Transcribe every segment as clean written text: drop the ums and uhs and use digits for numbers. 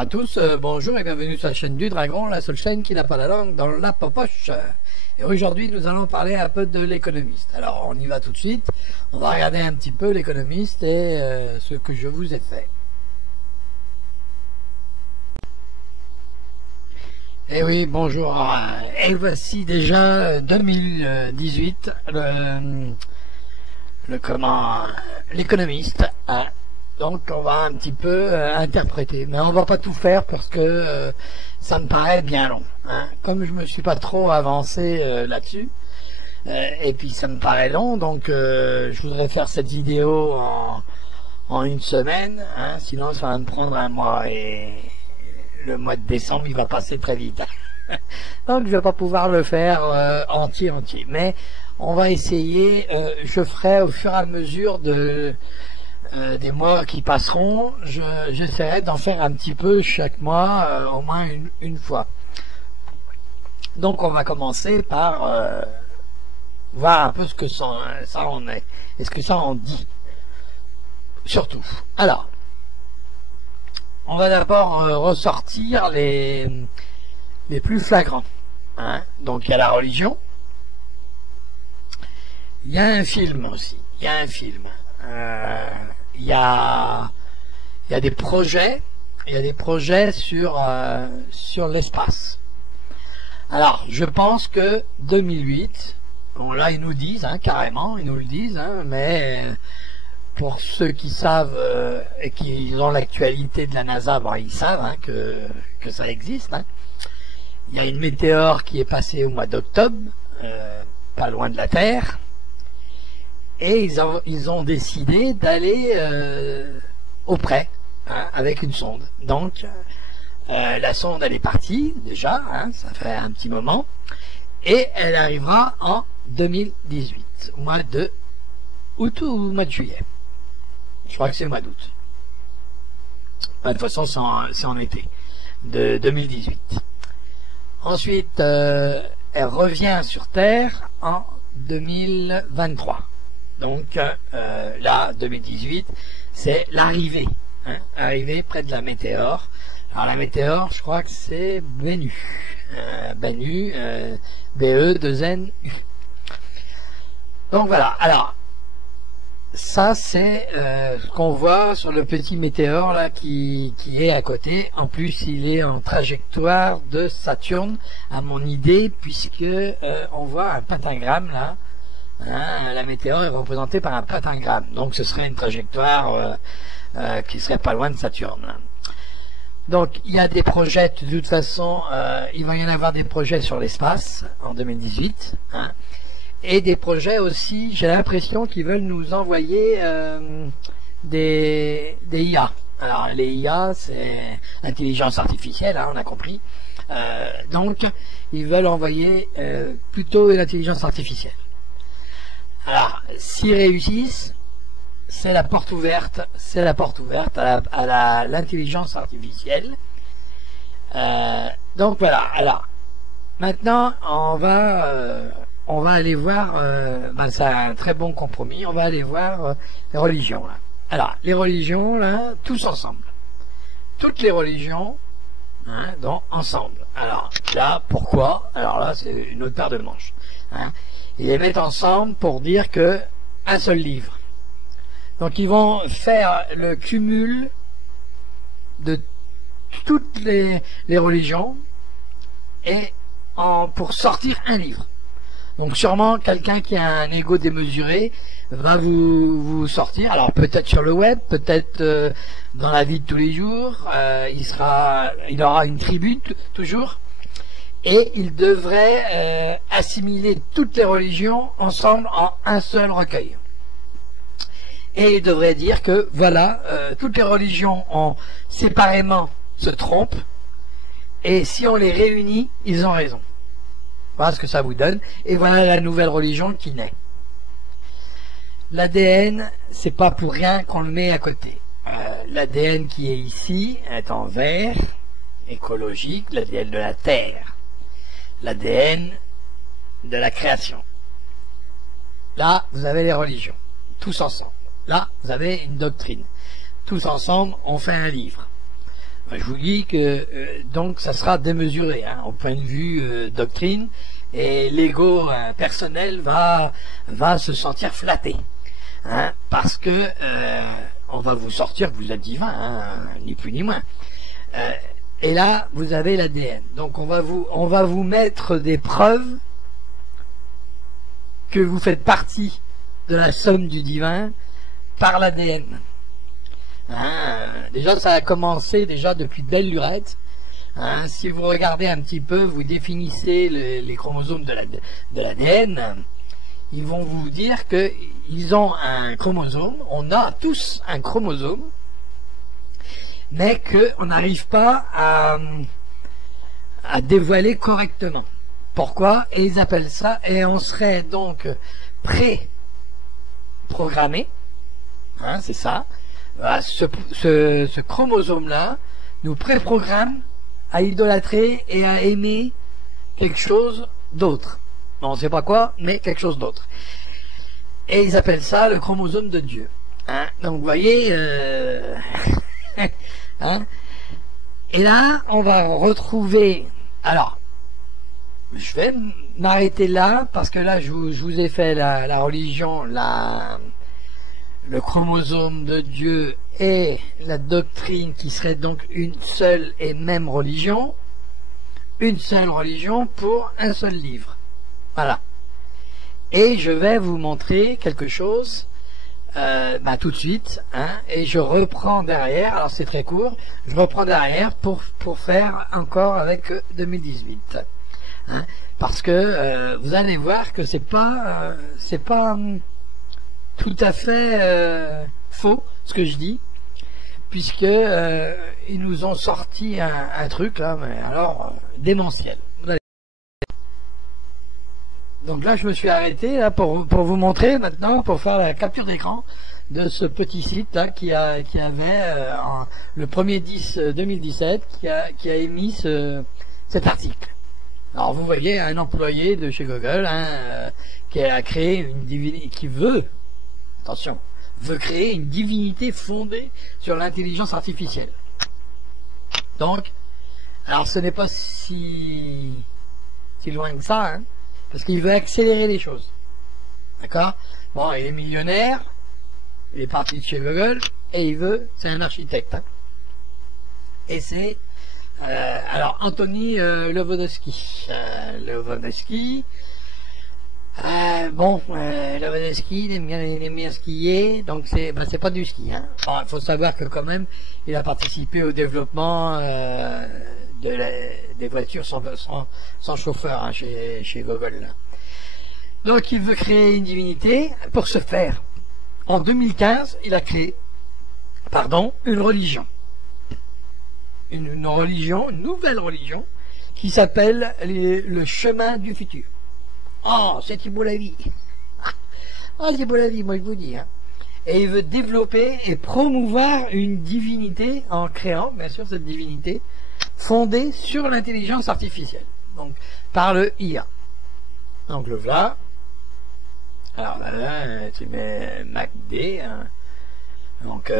à tous, bonjour et bienvenue sur la chaîne du Dragon, la seule chaîne qui n'a pas la langue dans la poche. Et aujourd'hui nous allons parler un peu de l'économiste. Alors on y va tout de suite, on va regarder un petit peu l'économiste et ce que je vous ai fait. Et oui, bonjour, et voici déjà 2018, l'économiste. Donc on va un petit peu interpréter, mais on va pas tout faire parce que ça me paraît bien long. Comme je me suis pas trop avancé là-dessus, et puis ça me paraît long, donc je voudrais faire cette vidéo en une semaine, sinon ça va me prendre un mois et le mois de décembre il va passer très vite. Donc je vais pas pouvoir le faire entier, mais on va essayer. Je ferai au fur et à mesure des mois qui passeront, j'essaierai d'en faire un petit peu chaque mois, au moins une fois. Donc on va commencer par voir un peu ce que ça en est, et ce que ça en dit, surtout. Alors, on va d'abord ressortir les plus flagrants. Donc il y a la religion, il y a un film aussi, il y a des projets, sur l'espace. Alors, je pense que 2008, bon là ils nous disent, carrément, ils nous le disent, mais pour ceux qui savent et qui ont l'actualité de la NASA, bon, ils savent que ça existe. Il y a une météore qui est passée au mois d'octobre, pas loin de la Terre. Et ils ont décidé d'aller auprès, avec une sonde. Donc, la sonde, elle est partie, déjà, ça fait un petit moment, et elle arrivera en 2018, au mois de août ou au mois de juillet. Je crois que c'est le mois d'août. De toute façon, c'est en été, de 2018. Ensuite, elle revient sur Terre en 2023. Donc là, 2018, c'est l'arrivée, arrivée près de la météore. Alors la météore, je crois que c'est Bennu, BE2NU. Donc voilà. Alors ça, c'est ce qu'on voit sur le petit météore là qui est à côté. En plus, il est en trajectoire de Saturne, à mon idée, puisque on voit un pentagramme là. La météore est représentée par un pentagramme, donc ce serait une trajectoire qui serait pas loin de Saturne. Donc il y a des projets, de toute façon, il va y en avoir des projets sur l'espace en 2018, et des projets aussi, j'ai l'impression qu'ils veulent nous envoyer des IA. Alors les IA, c'est intelligence artificielle, on a compris. Donc ils veulent envoyer plutôt l'intelligence artificielle. Alors, s'ils réussissent, c'est la porte ouverte, à l'intelligence artificielle. Donc voilà. Alors, maintenant, on va aller voir. C'est un très bon compromis. On va aller voir les religions. Là. Alors, les religions là, tous ensemble. Toutes les religions, donc ensemble. Alors là, pourquoi? Alors là, c'est une autre paire de manches. Ils les mettent ensemble pour dire que un seul livre. Donc ils vont faire le cumul de toutes les religions et pour sortir un livre. Donc sûrement quelqu'un qui a un ego démesuré va vous sortir. Alors peut-être sur le web, peut-être dans la vie de tous les jours. Il aura une tribu toujours. Et il devrait assimiler toutes les religions ensemble en un seul recueil. Et il devrait dire que voilà, toutes les religions séparément se trompent, et si on les réunit, ils ont raison. Voilà ce que ça vous donne, et voilà la nouvelle religion qui naît. L'ADN, c'est pas pour rien qu'on le met à côté. L'ADN qui est ici est en vert, écologique, l'ADN de la Terre. L'ADN de la création. Là, vous avez les religions, tous ensemble. Là, vous avez une doctrine. Tous ensemble, on fait un livre. Je vous dis que donc ça sera démesuré hein, au point de vue doctrine, et l'ego personnel va se sentir flatté, hein, parce que on va vous sortir que vous êtes divin, hein, ni plus ni moins. Et là, vous avez l'ADN. Donc on va vous mettre des preuves que vous faites partie de la somme du divin par l'ADN. Hein, déjà, ça a commencé déjà depuis belle lurette. Hein, si vous regardez un petit peu, vous définissez les chromosomes de l'ADN, ils vont vous dire qu'ils ont un chromosome, on a tous un chromosome, mais qu'on n'arrive pas à dévoiler correctement. Pourquoi? Et ils appellent ça, et on serait donc pré-programmé, hein, c'est ça. Voilà, ce chromosome-là nous préprogramme à idolâtrer et à aimer quelque chose d'autre. On ne sait pas quoi, mais quelque chose d'autre. Et ils appellent ça le chromosome de Dieu. Hein? Donc vous voyez, hein? Et là, on va retrouver... Alors, je vais m'arrêter là, parce que là, je vous ai fait la religion, le chromosome de Dieu et la doctrine qui serait donc une seule et même religion, une seule religion pour un seul livre. Voilà. Et je vais vous montrer quelque chose tout de suite, hein, et je reprends derrière, alors c'est très court, je reprends derrière pour faire encore avec 2018. Hein, parce que vous allez voir que c'est pas tout à fait faux ce que je dis, puisque ils nous ont sorti un truc là, mais alors démentiel. Donc là je me suis arrêté là pour vous montrer maintenant, pour faire la capture d'écran de ce petit site là qui avait le 1er 10 2017 qui a émis cet article. Alors vous voyez un employé de chez Google qui a créé une divinité, qui veut créer une divinité fondée sur l'intelligence artificielle. Donc, alors ce n'est pas si loin que ça, hein, parce qu'il veut accélérer les choses. D'accord? Bon, il est millionnaire, il est parti de chez Google, et c'est un architecte. Hein. Et c'est, alors, Anthony Lewandowski. Lewandowski, il aime bien skier, donc c'est pas du ski. Hein. Bon, il faut savoir que quand même, il a participé au développement des voitures sans chauffeur hein, chez Google. Là. Donc il veut créer une divinité. Pour ce faire, en 2015, il a créé, une religion. Une nouvelle religion, qui s'appelle le chemin du futur. Oh, c'est beau la vie. Ah, c'est beau la vie, moi je vous dis. Hein. Et il veut développer et promouvoir une divinité en créant, bien sûr, cette divinité fondée sur l'intelligence artificielle. Donc, par le IA. Donc le voilà. Alors là, tu mets MacD. Hein. Donc,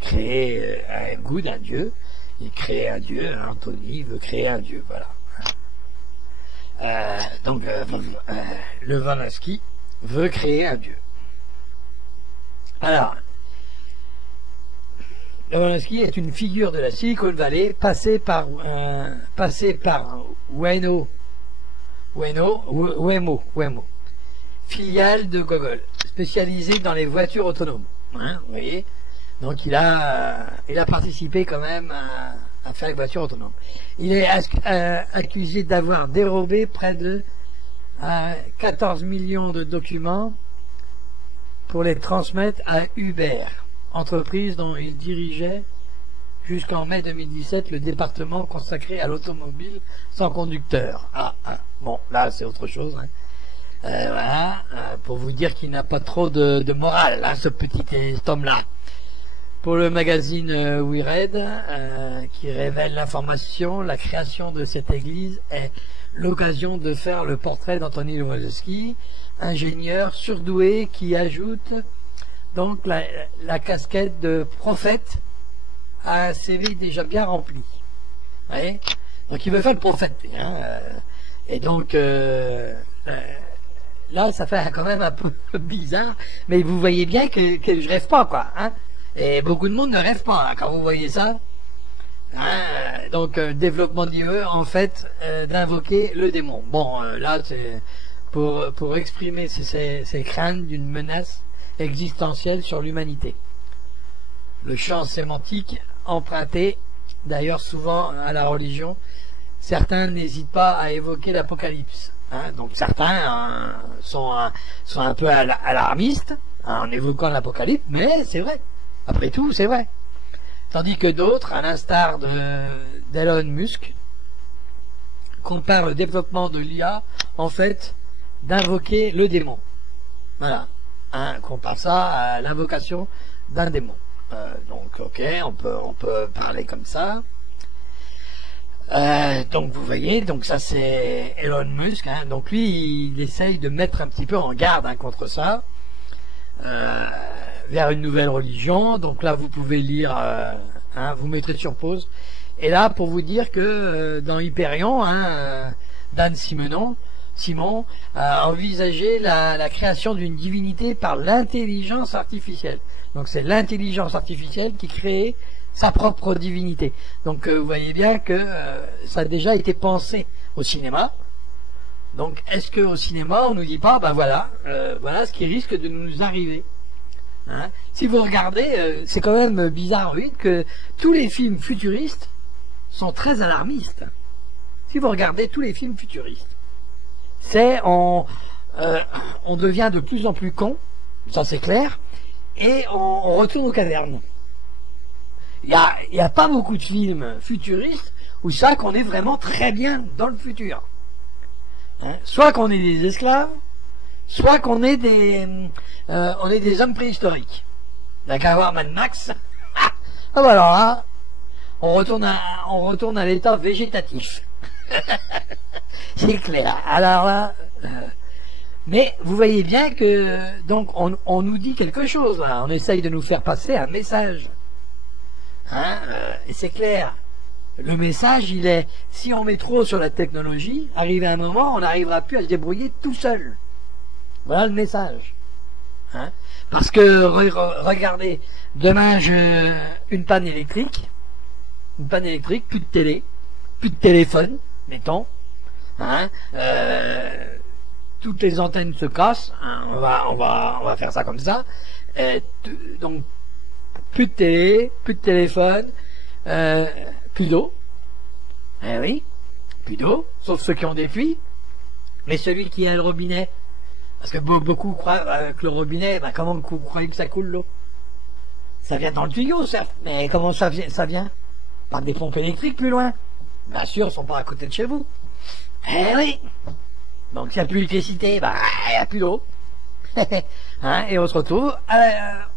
créer un goût d'un dieu. Il crée un dieu. Anthony veut créer un dieu. Voilà. Lewandowski veut créer un dieu. Alors, Lewandowski est une figure de la Silicon Valley passé par Waymo, filiale de Google, spécialisée dans les voitures autonomes. Hein, vous voyez. Donc il a participé quand même à faire les voitures autonomes. Il est accusé d'avoir dérobé près de 14 millions de documents pour les transmettre à Uber, entreprise dont il dirigeait jusqu'en mai 2017 le département consacré à l'automobile sans conducteur. Bon, là c'est autre chose. Hein. Voilà, pour vous dire qu'il n'a pas trop de morale, hein, ce petit homme-là. Pour le magazine We Read, qui révèle l'information, la création de cette église est l'occasion de faire le portrait d'Anthony Lewandowski, ingénieur surdoué qui ajoute donc la casquette de prophète a un CV déjà bien rempli. Ouais. Donc il veut faire le prophète. Hein, et donc là, ça fait quand même un peu bizarre, mais vous voyez bien que je rêve pas, quoi. Hein. Et beaucoup de monde ne rêve pas hein, quand vous voyez ça. Hein, donc développement d'IE, en fait, d'invoquer le démon. Bon, là, c'est pour exprimer ses craintes d'une menace existentielle sur l'humanité. Le champ sémantique emprunté, d'ailleurs souvent à la religion, certains n'hésitent pas à évoquer l'Apocalypse. Hein, donc certains sont un peu alarmistes hein, en évoquant l'Apocalypse, mais c'est vrai. Après tout, c'est vrai. Tandis que d'autres, à l'instar d'Elon Musk, comparent le développement de l'IA, en fait, d'invoquer le démon. Voilà. Hein, compare ça à l'invocation d'un démon. Donc, ok, on peut parler comme ça. Donc vous voyez, donc ça c'est Elon Musk, hein, donc lui il essaye de mettre un petit peu en garde hein, contre ça, vers une nouvelle religion. Donc là vous pouvez lire, hein, vous mettrez sur pause, et là pour vous dire que dans Hyperion, hein, Dan Simon a envisagé la création d'une divinité par l'intelligence artificielle. Donc c'est l'intelligence artificielle qui crée sa propre divinité. Donc vous voyez bien que ça a déjà été pensé au cinéma. Donc est-ce qu'au cinéma on nous dit pas, ben voilà, voilà ce qui risque de nous arriver. Hein, si vous regardez, c'est quand même bizarre oui, que tous les films futuristes sont très alarmistes. Si vous regardez tous les films futuristes, c'est on devient de plus en plus con, ça c'est clair, et on retourne aux cavernes. Il y a pas beaucoup de films futuristes où ça qu'on est vraiment très bien dans le futur. Hein, soit qu'on est des esclaves, soit qu'on est des hommes préhistoriques. T'as qu'à voir Mad Max. Ah bah alors là, on retourne à l'état végétatif. C'est clair. Alors là, mais vous voyez bien que donc on nous dit quelque chose là. On essaye de nous faire passer un message. Hein, et c'est clair. Le message, il est, si on met trop sur la technologie, arrivé à un moment, on n'arrivera plus à se débrouiller tout seul. Voilà le message. Hein, parce que, regardez, demain, une panne électrique, plus de télé, plus de téléphone, mettons, hein, toutes les antennes se cassent, hein, on va faire ça comme ça, donc, plus de télé, plus de téléphone, plus d'eau. Eh oui, plus d'eau, sauf ceux qui ont des puits. Mais celui qui a le robinet, parce que beaucoup croient que le robinet, ben comment vous croyez que ça coule l'eau? Ça vient dans le tuyau, certes, mais comment ça vient? Par des pompes électriques plus loin. Bien sûr, ils sont pas à côté de chez vous. Eh oui. Donc s'il n'y a plus d'électricité, ben il n'y a plus d'eau. Hein, et on se retrouve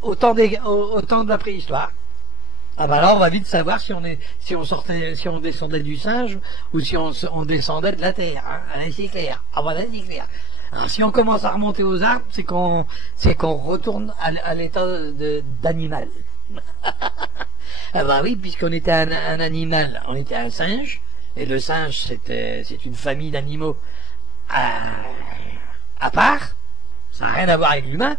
au temps de la préhistoire. Ah bah là on va vite savoir si on descendait du singe ou si on descendait de la terre. Hein. Allez, c'est clair. Ah voilà, c'est clair. Alors si on commence à remonter aux arbres, c'est qu'on retourne à l'état d'animal. Ah bah oui, puisqu'on était un animal, on était un singe, et le singe c'est une famille d'animaux à part. Ça n'a rien à voir avec l'humain,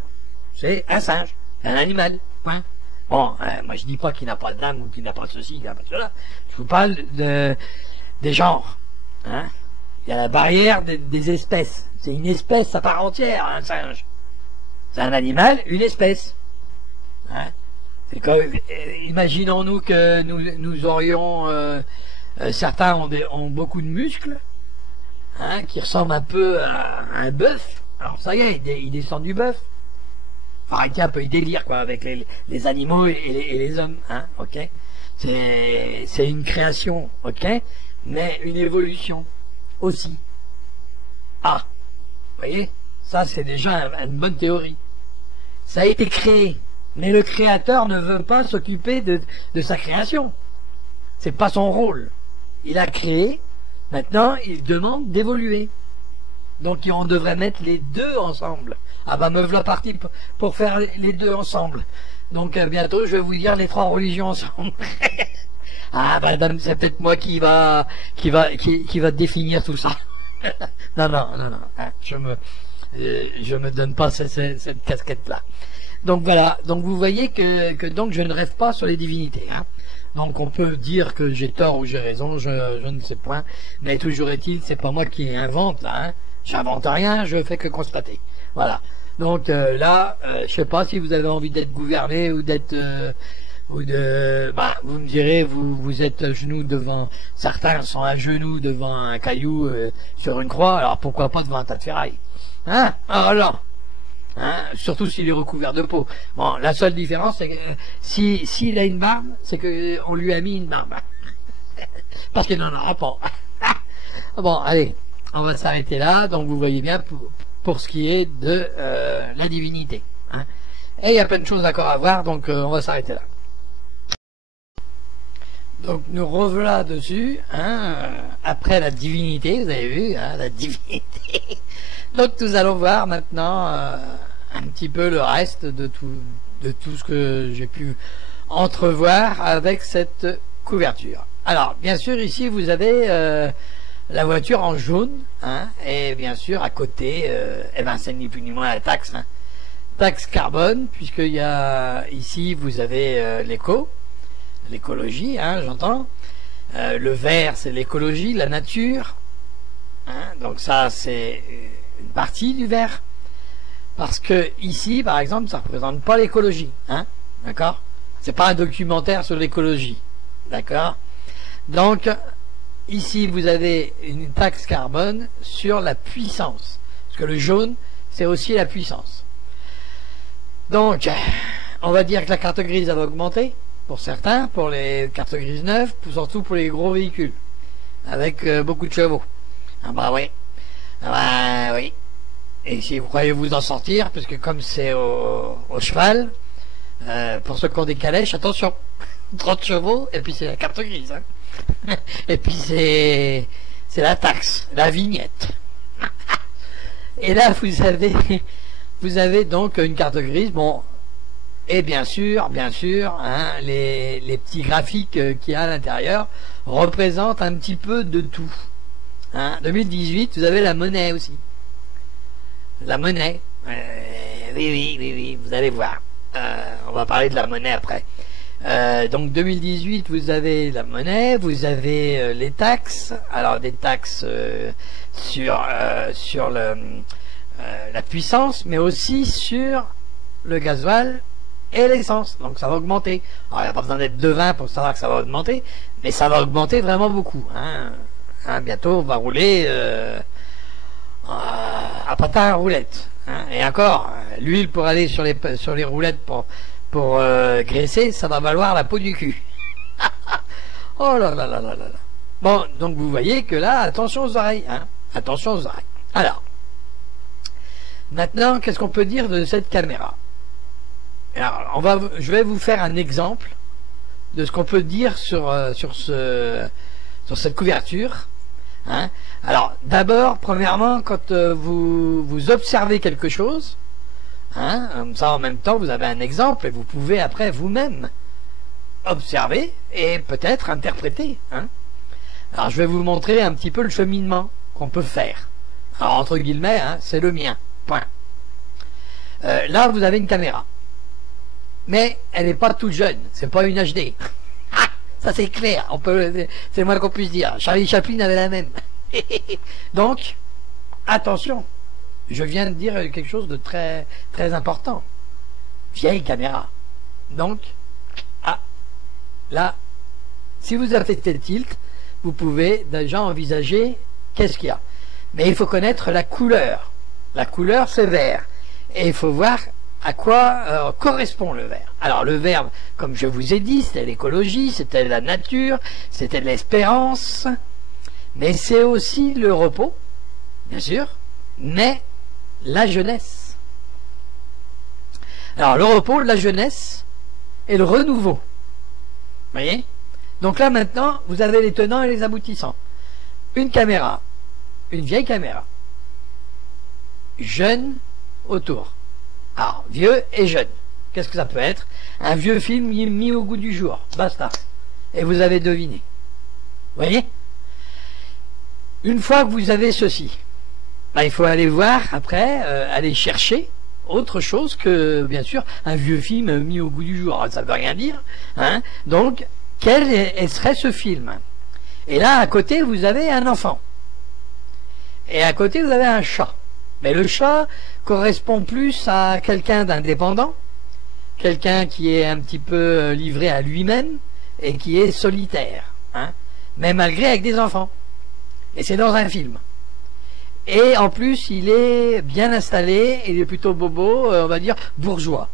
c'est un singe, un animal, point. Bon, moi je dis pas qu'il n'a pas d'âme ou qu'il n'a pas ceci, qu'il n'a pas cela. Je vous parle des genres. Hein. Il y a la barrière des espèces. C'est une espèce à part entière, un singe. C'est un animal, une espèce. Hein. C'est comme, imaginons-nous que nous aurions, certains ont beaucoup de muscles, hein, qui ressemblent un peu à un bœuf. Alors ça y est, il descend du bœuf. Faut arrêter un peu le délire, quoi, avec les animaux et les hommes, hein, ok. C'est une création, ok, mais une évolution aussi. Ah, vous voyez, ça c'est déjà une bonne théorie. Ça a été créé, mais le créateur ne veut pas s'occuper de sa création. C'est pas son rôle. Il a créé, maintenant il demande d'évoluer. Donc on devrait mettre les deux ensemble. Ah bah me voilà parti pour faire les deux ensemble. Donc bientôt, je vais vous dire les trois religions ensemble. Ah, madame, c'est peut-être moi qui va définir tout ça. Non, non, non, non. Hein, je me donne pas cette casquette-là. Donc voilà. Donc vous voyez que donc je ne rêve pas sur les divinités. Hein. Donc on peut dire que j'ai tort ou j'ai raison, je ne sais point. Mais toujours est-il, c'est pas moi qui invente là. Hein. J'invente rien, je fais que constater. Voilà. Donc là, je sais pas si vous avez envie d'être gouverné ou d'être ou de, bah, vous me direz, vous êtes à genoux devant, certains sont à genoux devant un caillou sur une croix, alors pourquoi pas devant un tas de ferraille, hein? Alors, hein? Surtout s'il est recouvert de peau. Bon, la seule différence, c'est que s'il a une barbe, c'est que on lui a mis une barbe, parce qu'il n'en aura pas. Bon, allez, on va s'arrêter là. Donc vous voyez bien pour ce qui est de la divinité. Hein? Et il y a plein de choses encore à voir, donc on va s'arrêter là. Donc nous revoilà dessus, hein, après la divinité, vous avez vu, hein, la divinité. Donc nous allons voir maintenant un petit peu le reste de tout ce que j'ai pu entrevoir avec cette couverture. Alors bien sûr ici vous avez la voiture en jaune, hein, et bien sûr à côté, eh ben c'est ni plus ni moins la taxe, hein, taxe carbone, puisqu'il y a ici vous avez l'écologie, hein, j'entends. Le vert, c'est l'écologie, la nature. Hein, donc ça, c'est une partie du vert. Parce que ici, par exemple, ça ne représente pas l'écologie. Hein, d'accord? C'est pas un documentaire sur l'écologie. D'accord? Donc, ici, vous avez une taxe carbone sur la puissance. Parce que le jaune, c'est aussi la puissance. Donc, on va dire que la carte grise, elle va augmenter. Pour certains, pour les cartes grises neuves, surtout pour les gros véhicules, avec beaucoup de chevaux. Ah bah oui. Ah bah oui. Et si vous croyez vous en sortir, parce que comme c'est au cheval, pour ceux qui ont des calèches, attention, 30 chevaux, et puis c'est la carte grise. Hein. Et puis c'est la taxe, la vignette. Et là, vous avez donc une carte grise, bon. Et bien sûr, hein, les petits graphiques qu'il y a à l'intérieur représentent un petit peu de tout. Hein, 2018, vous avez la monnaie aussi. La monnaie. Oui, vous allez voir. On va parler de la monnaie après. Donc 2018, vous avez la monnaie, vous avez les taxes. Alors des taxes sur la puissance, mais aussi sur le gasoil et l'essence, donc ça va augmenter. Alors il n'y a pas besoin d'être devin pour savoir que ça va augmenter, mais ça va augmenter vraiment beaucoup. Hein. Hein, bientôt on va rouler à patin à roulettes. Hein. Et encore, l'huile pour aller sur les roulettes pour graisser, ça va valoir la peau du cul. Oh là là là là là là. Bon, donc vous voyez que là, attention aux oreilles. Hein. Attention aux oreilles. Alors, maintenant, qu'est-ce qu'on peut dire de cette caméra? Alors, je vais vous faire un exemple de ce qu'on peut dire sur cette couverture. Hein. Alors, d'abord, premièrement, quand vous observez quelque chose, hein, comme ça en même temps, vous avez un exemple et vous pouvez après vous-même observer et peut-être interpréter. Hein. Alors, je vais vous montrer un petit peu le cheminement qu'on peut faire. Alors, entre guillemets, hein, c'est le mien. Point. Là, vous avez une caméra. Mais elle n'est pas toute jeune, c'est pas une HD. Ça c'est clair, c'est le moins qu'on puisse dire. Charlie Chaplin avait la même. Donc, attention, je viens de dire quelque chose de très très important. Vieille caméra. Donc, là, si vous avez fait tilt, vous pouvez déjà envisager qu'est-ce qu'il y a. Mais il faut connaître la couleur. La couleur c'est vert. Et il faut voir à quoi correspond le vert. Alors le vert, comme je vous ai dit, c'était l'écologie, c'était la nature, c'était l'espérance, mais c'est aussi le repos, bien sûr, mais la jeunesse. Alors le repos, la jeunesse et le renouveau. Vous voyez? Donc là maintenant, vous avez les tenants et les aboutissants. Une caméra, une vieille caméra, jeune autour. Alors, vieux et jeune. Qu'est-ce que ça peut être? Un vieux film mis au goût du jour. Basta. Et vous avez deviné. Vous voyez? Une fois que vous avez ceci, ben, il faut aller voir après, aller chercher autre chose que, bien sûr, un vieux film mis au goût du jour. Ça ne veut rien dire. Hein. Donc, quel serait ce film? Et là, à côté, vous avez un enfant. Et à côté, vous avez un chat. Mais le chat correspond plus à quelqu'un d'indépendant, quelqu'un qui est un petit peu livré à lui-même et qui est solitaire. Hein. Mais malgré avec des enfants. Et c'est dans un film. Et en plus, il est bien installé, il est plutôt bobo, on va dire bourgeois.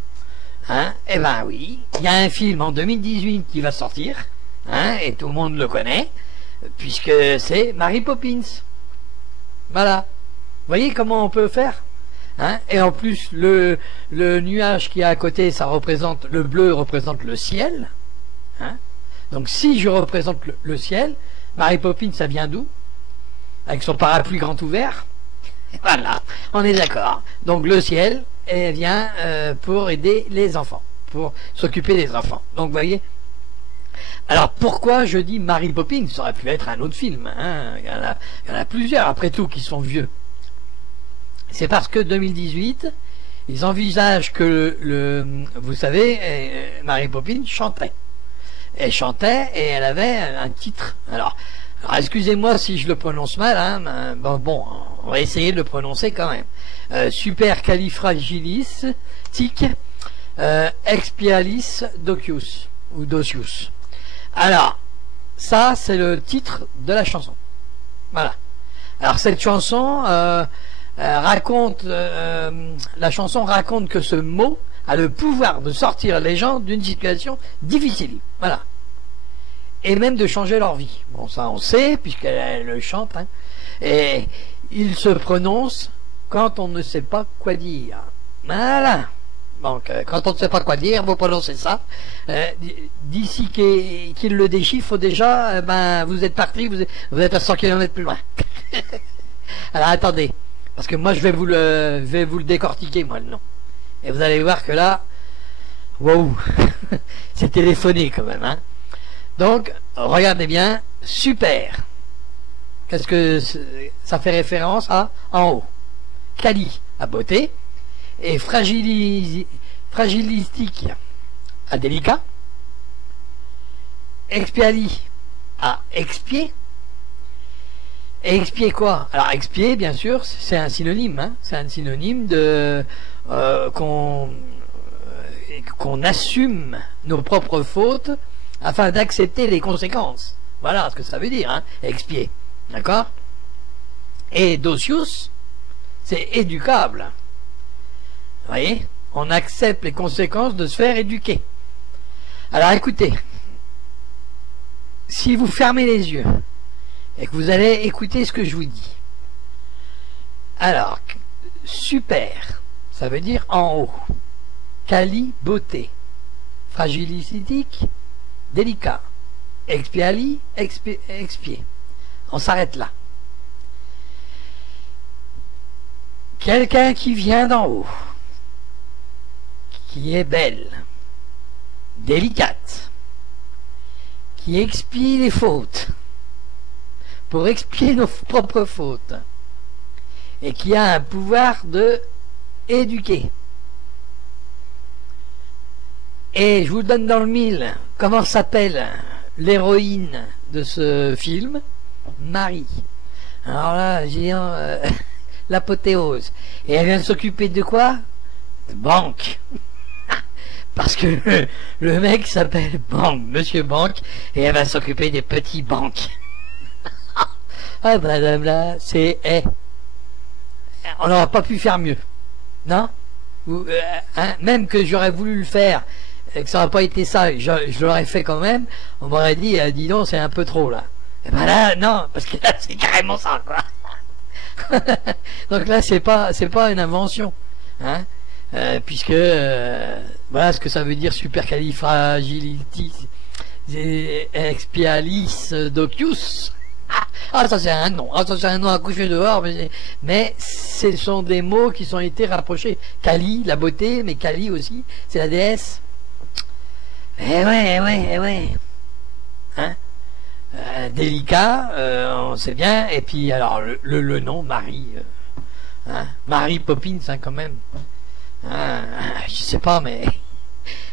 Hein? Eh ben oui, il y a un film en 2018 qui va sortir, hein, et tout le monde le connaît, puisque c'est Mary Poppins. Voilà. Vous voyez comment on peut faire? Hein? Et en plus, le nuage qui est à côté, ça représente, le bleu représente le ciel. Hein? Donc si je représente le ciel, Mary Poppins, ça vient d'où? Avec son parapluie grand ouvert. Voilà, on est d'accord. Donc le ciel vient pour aider les enfants, pour s'occuper des enfants. Donc vous voyez. Alors pourquoi je dis Mary Poppins? Ça aurait pu être un autre film. Hein. Il y en a plusieurs après tout qui sont vieux. C'est parce que 2018, ils envisagent que vous savez, Mary Poppins chantait. Elle chantait et elle avait un titre. Alors excusez-moi si je le prononce mal, hein, bon, on va essayer de le prononcer quand même. Supercalifragilistic expialis docius ou docius. Alors, ça c'est le titre de la chanson. Voilà. Alors cette chanson raconte, la chanson raconte que ce mot a le pouvoir de sortir les gens d'une situation difficile. Voilà. Et même de changer leur vie. Bon, ça on sait, puisqu'elle le chante. Hein. Et il se prononce quand on ne sait pas quoi dire. Voilà. Donc, quand on ne sait pas quoi dire, vous prononcez ça. D'ici qu'il le déchiffre, déjà, ben, vous êtes parti, vous êtes à 100 km plus loin. Alors, attendez. Parce que moi, je vais vous le décortiquer, moi, le nom. Et vous allez voir que là, waouh, c'est téléphoné quand même, hein. Donc, regardez bien, super. Qu'est-ce que ça fait référence à? En haut. Quali, à beauté. Et fragilistique, à délicat. Expiali, à expier. Et expier quoi? Alors, expier, bien sûr, c'est un synonyme. Hein, c'est un synonyme de qu'on assume nos propres fautes afin d'accepter les conséquences. Voilà ce que ça veut dire, hein, expier. D'accord? Et docius, c'est éducable. Vous voyez? On accepte les conséquences de se faire éduquer. Alors écoutez, si vous fermez les yeux et que vous allez écouter ce que je vous dis. Alors, super, ça veut dire en haut. Quali, beauté. Fragilicitique, délicat. Expiali, expier. On s'arrête là. Quelqu'un qui vient d'en haut, qui est belle, délicate, qui expie les fautes, pour expier nos propres fautes, et qui a un pouvoir de éduquer. Et je vous donne dans le mille comment s'appelle l'héroïne de ce film. Marie. Alors là, j'ai l'apothéose. Et elle vient de s'occuper de quoi? De banque. Parce que le mec s'appelle Banque, Monsieur Banque, et elle va s'occuper des petits banques. Ah, madame là, c'est... on n'aurait pas pu faire mieux. Non? Hein, même que j'aurais voulu le faire, et que ça n'aurait pas été ça, je l'aurais fait quand même, on m'aurait dit, dis donc, c'est un peu trop là. Et ben là, non, parce que là, c'est carrément ça, quoi. Donc là, c'est pas une invention. Hein? Puisque voilà ce que ça veut dire supercalifragilistic expialis docius. Ah, ça c'est un nom. Ah, ça c'est un nom à coucher dehors. Mais ce sont des mots qui ont été rapprochés. Kali, la beauté, mais Kali aussi, c'est la déesse. Eh ouais, eh ouais, eh ouais. Hein, délicat, on sait bien. Et puis, alors, le nom, Marie. Hein, Marie Poppins, hein, quand même. Hein, je sais pas, mais...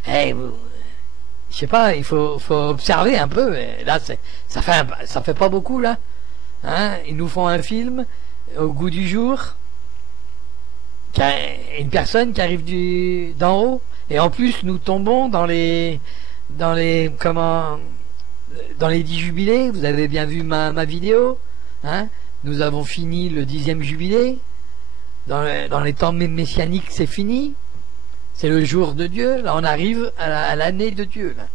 Hey, je sais pas, il faut observer un peu. Et là, ça fait pas beaucoup, là. Hein, ils nous font un film au goût du jour. Une personne qui arrive d'en haut. Et en plus, nous tombons dans les 10 jubilés. Vous avez bien vu ma vidéo. Hein, nous avons fini le 10e jubilé. Dans les temps messianiques, c'est fini. C'est le jour de Dieu. Là, on arrive à l'année de Dieu, là.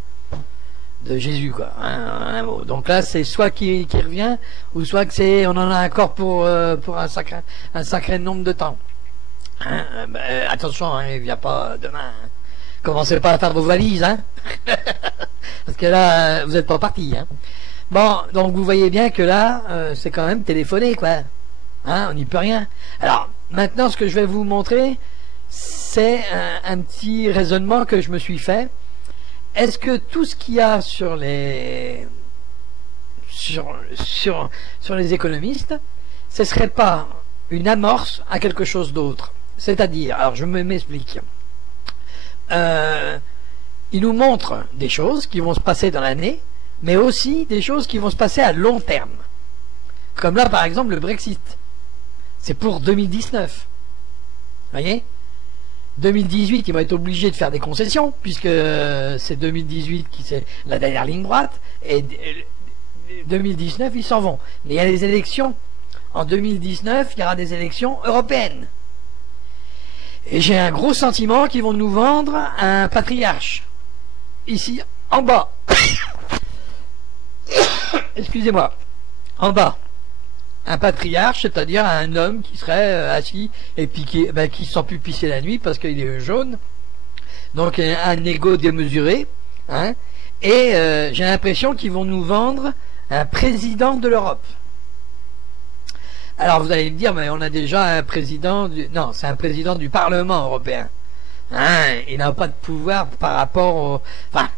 De Jésus, quoi. Hein, donc là, c'est soit qui revient, ou soit que on en a encore pour un sacré nombre de temps. Hein, attention, hein, il vient pas demain. Hein. Commencez pas à faire vos valises, hein. Parce que là, vous n'êtes pas partis, hein. Bon, donc vous voyez bien que là, c'est quand même téléphoné, quoi. Hein, on n'y peut rien. Alors, maintenant, ce que je vais vous montrer, c'est un petit raisonnement que je me suis fait. Est-ce que tout ce qu'il y a sur les économistes, ce serait pas une amorce à quelque chose d'autre? C'est-à-dire, alors je m'explique. Il nous montre des choses qui vont se passer dans l'année, mais aussi des choses qui vont se passer à long terme. Comme là, par exemple, le Brexit. C'est pour 2019. Vous voyez, 2018, ils vont être obligés de faire des concessions, puisque c'est 2018 qui c'est la dernière ligne droite, et 2019, ils s'en vont. Mais il y a des élections. En 2019, il y aura des élections européennes. Et j'ai un gros sentiment qu'ils vont nous vendre un patriarche. Ici, en bas. Excusez-moi. En bas. Un patriarche, c'est-à-dire un homme qui serait assis et puis qui ne sent plus pisser la nuit parce qu'il est jaune. Donc un ego démesuré. Hein, et j'ai l'impression qu'ils vont nous vendre un président de l'Europe. Alors vous allez me dire, mais on a déjà un président non, c'est un président du Parlement européen. Hein, il n'a pas de pouvoir par rapport au... Enfin,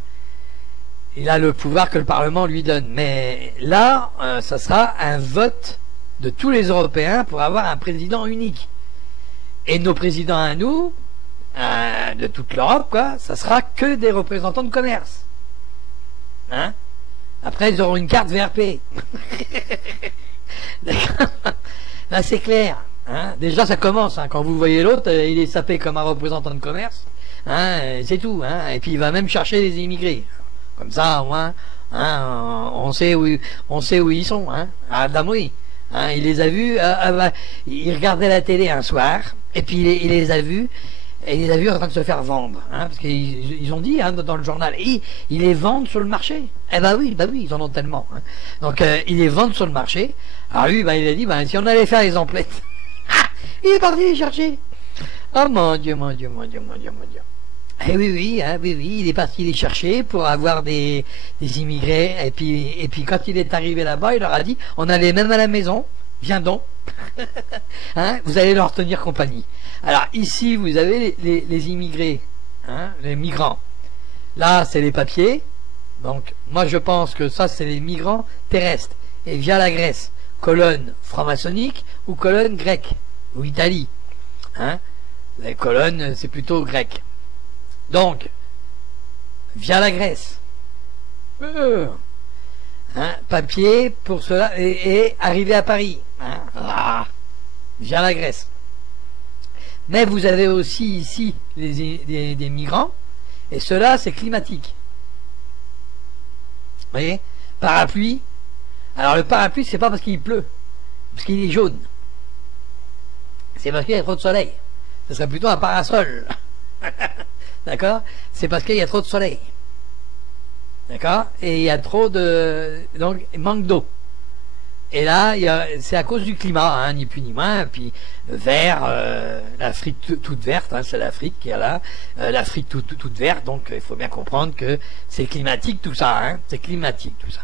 il a le pouvoir que le Parlement lui donne. Mais là, ça sera un vote de tous les Européens pour avoir un président unique. Et nos présidents à nous, de toute l'Europe, quoi, ça sera que des représentants de commerce. Hein? Après, ils auront une carte VRP. D'accord. Là, c'est clair. Hein? Déjà, ça commence. Hein. Quand vous voyez l'autre, il est sapé comme un représentant de commerce. Hein? C'est tout. Hein? Et puis, il va même chercher les immigrés. Comme ça, au moins, hein, on sait où ils sont. Hein? Adam, oui. Hein, il les a vus, il regardait la télé un soir, et puis il les a vus, et il les a vus en train de se faire vendre, hein, parce qu'ils ont dit hein, dans le journal, et ils les vendent sur le marché. Eh ben oui, ils en ont tellement. Hein. Donc ils les vendent sur le marché. Alors lui, il a dit, si on allait faire les emplettes, il est parti les chercher. Oh mon Dieu, mon Dieu, mon Dieu, mon Dieu, mon Dieu. Eh oui, il est parti les chercher pour avoir des immigrés. Et puis quand il est arrivé là-bas, il leur a dit, on allait même à la maison, viens donc, hein, vous allez leur tenir compagnie. Alors ici, vous avez les immigrés, hein, les migrants. Là, c'est les papiers. Donc moi, je pense que ça, c'est les migrants terrestres. Et via la Grèce, colonne franc-maçonnique ou colonne grecque, ou Italie. Hein, les colonnes, c'est plutôt grec. Donc, via la Grèce, hein, papier pour cela, et arriver à Paris, hein, via la Grèce. Mais vous avez aussi ici des migrants, et cela c'est climatique. Vous voyez, parapluie. Alors le parapluie, c'est pas parce qu'il pleut, parce qu'il est jaune. C'est parce qu'il y a trop de soleil. Ce serait plutôt un parasol. D'accord? C'est parce qu'il y a trop de soleil. D'accord? Et il y a trop de... Donc, il manque d'eau. Et là, c'est à cause du climat, hein, ni plus ni moins. Et puis, vert, l'Afrique toute verte, hein, c'est l'Afrique qui est là. L'Afrique toute verte, donc il faut bien comprendre que c'est climatique tout ça. Hein, c'est climatique tout ça.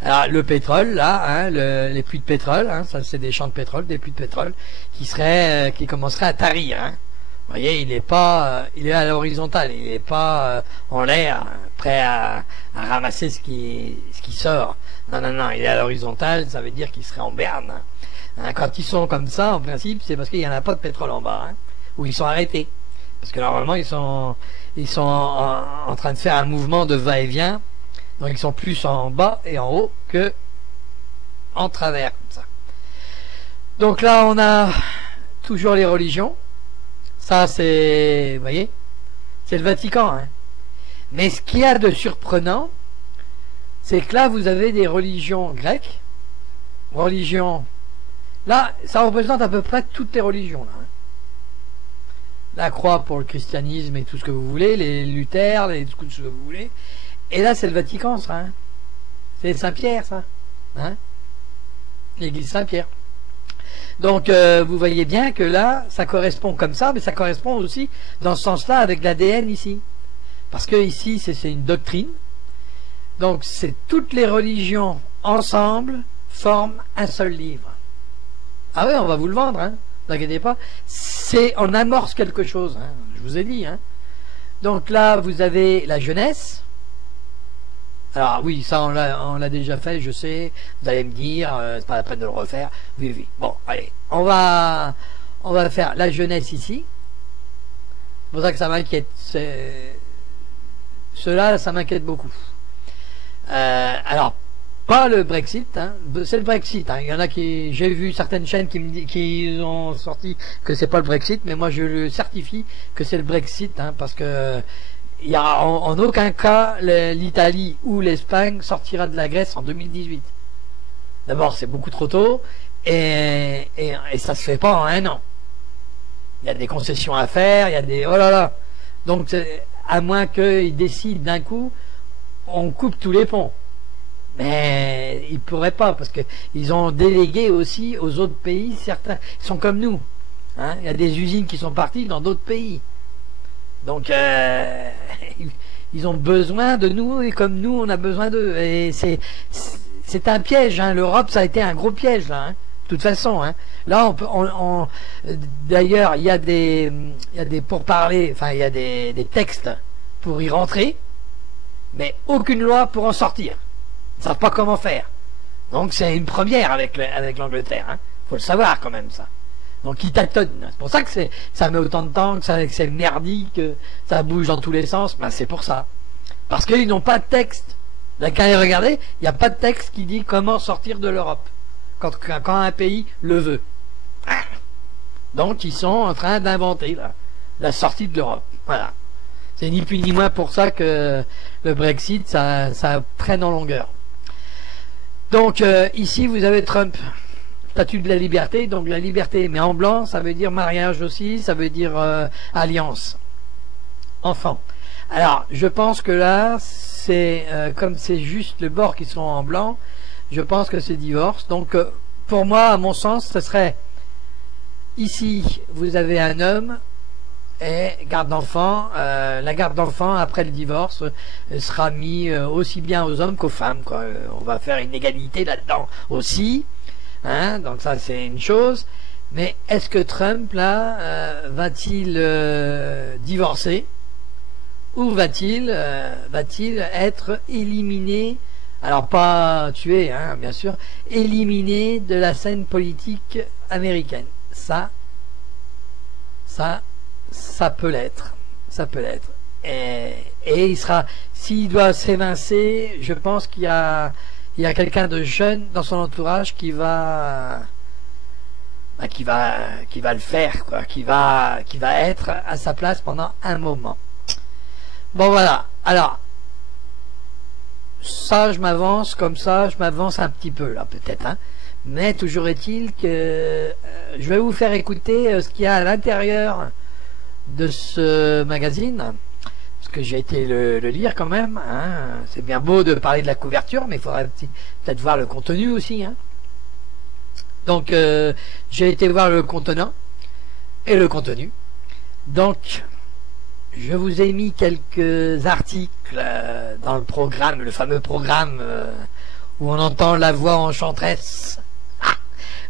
Alors le pétrole, là, hein, les puits de pétrole, hein, ça c'est des champs de pétrole, des puits de pétrole, qui commenceraient à tarir. Hein. Vous voyez, il est pas, il est à l'horizontale, il est pas en l'air, prêt à ramasser ce qui sort. Non, non, non, il est à l'horizontale, ça veut dire qu'il serait en berne. Hein, quand ils sont comme ça, en principe, c'est parce qu'il n'y en a pas de pétrole en bas, hein, où ils sont arrêtés. Parce que normalement, ils sont en train de faire un mouvement de va-et-vient, donc ils sont plus en bas et en haut que en travers, comme ça. Donc là, on a toujours les religions. Ça, c'est, vous voyez, c'est le Vatican. Hein. Mais ce qu'il y a de surprenant, c'est que là, vous avez des religions grecques, religions. Là, ça représente à peu près toutes les religions. Là, hein. La croix pour le christianisme et tout ce que vous voulez, les Luther, tout ce que vous voulez. Et là, c'est le Vatican, ça. Hein. C'est Saint-Pierre, ça. Hein. L'église Saint-Pierre. Donc, vous voyez bien que là, ça correspond comme ça, mais ça correspond aussi dans ce sens-là avec l'ADN ici. Parce que ici, c'est une doctrine. Donc, c'est toutes les religions ensemble forment un seul livre. Ah oui, on va vous le vendre, hein. Ne vous inquiétez pas. On amorce quelque chose, hein. Je vous ai dit. Hein. Donc là, vous avez la Genèse. Alors oui, ça on l'a déjà fait, je sais. Vous allez me dire, c'est pas la peine de le refaire. Oui, oui. Bon, allez, on va faire la Genèse ici. C'est pour ça que ça m'inquiète. Cela, ça m'inquiète beaucoup. Alors, pas le Brexit, hein. C'est le Brexit. Hein. Il y en a qui, j'ai vu certaines chaînes qui ont sorti que c'est pas le Brexit, mais moi je le certifie que c'est le Brexit, hein, parce que il y a en aucun cas l'Italie ou l'Espagne sortira de la Grèce en 2018. D'abord, c'est beaucoup trop tôt et ça se fait pas en un an. Il y a des concessions à faire, il y a des oh là là. Donc, à moins qu'ils décident d'un coup, on coupe tous les ponts. Mais ils pourraient pas parce que ils ont délégué aussi aux autres pays certains. Ils sont comme nous. Hein, il y a des usines qui sont parties dans d'autres pays. Donc ils ont besoin de nous et comme nous on a besoin d'eux. Et c'est un piège. Hein. L'Europe ça a été un gros piège là. Hein. De toute façon. Hein. Là d'ailleurs il y a des pourparlers. Enfin il y a des textes pour y rentrer, mais aucune loi pour en sortir. Ils ne savent pas comment faire. Donc c'est une première avec l'Angleterre. Hein. Faut le savoir quand même ça. Donc ils tâtonnent. C'est pour ça que ça met autant de temps, que c'est merdique, que ça bouge dans tous les sens. Ben, c'est pour ça. Parce qu'ils n'ont pas de texte. Là, quand vous regardez, il n'y a pas de texte qui dit comment sortir de l'Europe. Quand un pays le veut. Donc ils sont en train d'inventer la sortie de l'Europe. Voilà. C'est ni plus ni moins pour ça que le Brexit, ça traîne en longueur. Donc ici vous avez Trump, statue de la liberté, donc la liberté, mais en blanc, ça veut dire mariage aussi, ça veut dire alliance, enfant. Alors je pense que là, c'est comme c'est juste le bord qui sont en blanc, je pense que c'est divorce. Donc pour moi, à mon sens, ce serait ici, vous avez un homme et garde d'enfant. La garde d'enfant après le divorce sera mis aussi bien aux hommes qu'aux femmes, quoi. On va faire une égalité là-dedans aussi, hein, donc ça c'est une chose. Mais est-ce que Trump là va-t-il divorcer ou va-t-il être éliminé, alors pas tué, hein, bien sûr, éliminé de la scène politique américaine? Ça peut l'être, ça peut l'être. Et il sera, s'il doit s'évincer, je pense qu'il y a quelqu'un de jeune dans son entourage qui va le faire, quoi, qui va être à sa place pendant un moment. Bon voilà. Alors ça, je m'avance comme ça, je m'avance un petit peu là, peut-être, hein. Mais toujours est-il que je vais vous faire écouter ce qu'il y a à l'intérieur de ce magazine, parce que j'ai été le lire quand même, hein. C'est bien beau de parler de la couverture, mais il faudrait peut-être voir le contenu aussi, hein. Donc j'ai été voir le contenant et le contenu. Donc je vous ai mis quelques articles dans le programme, le fameux programme où on entend la voix enchanteresse.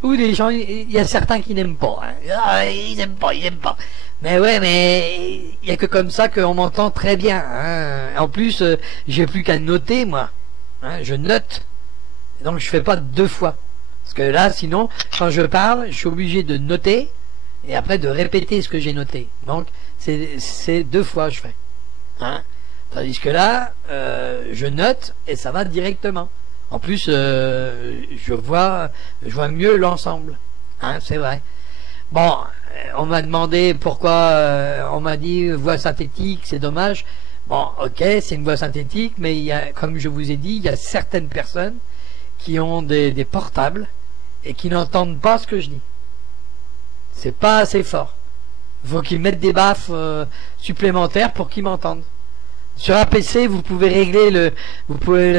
Ou des gens, il y a certains qui n'aiment pas. Hein. Ah, ils n'aiment pas, ils n'aiment pas. Mais ouais, mais il n'y a que comme ça qu'on m'entend très bien. Hein. En plus, j'ai plus qu'à noter, moi. Hein, je note. Donc je fais pas deux fois. Parce que là, sinon, quand je parle, je suis obligé de noter et après de répéter ce que j'ai noté. Donc c'est deux fois je fais. Hein. Tandis que là, je note et ça va directement. En plus, je vois mieux l'ensemble. Hein, c'est vrai. Bon, on m'a demandé pourquoi, on m'a dit voix synthétique, c'est dommage. Bon, ok, c'est une voix synthétique, mais il y a, comme je vous ai dit, il y a certaines personnes qui ont des portables et qui n'entendent pas ce que je dis. C'est pas assez fort. Il faut qu'ils mettent des baffes supplémentaires pour qu'ils m'entendent. Sur un PC, vous pouvez le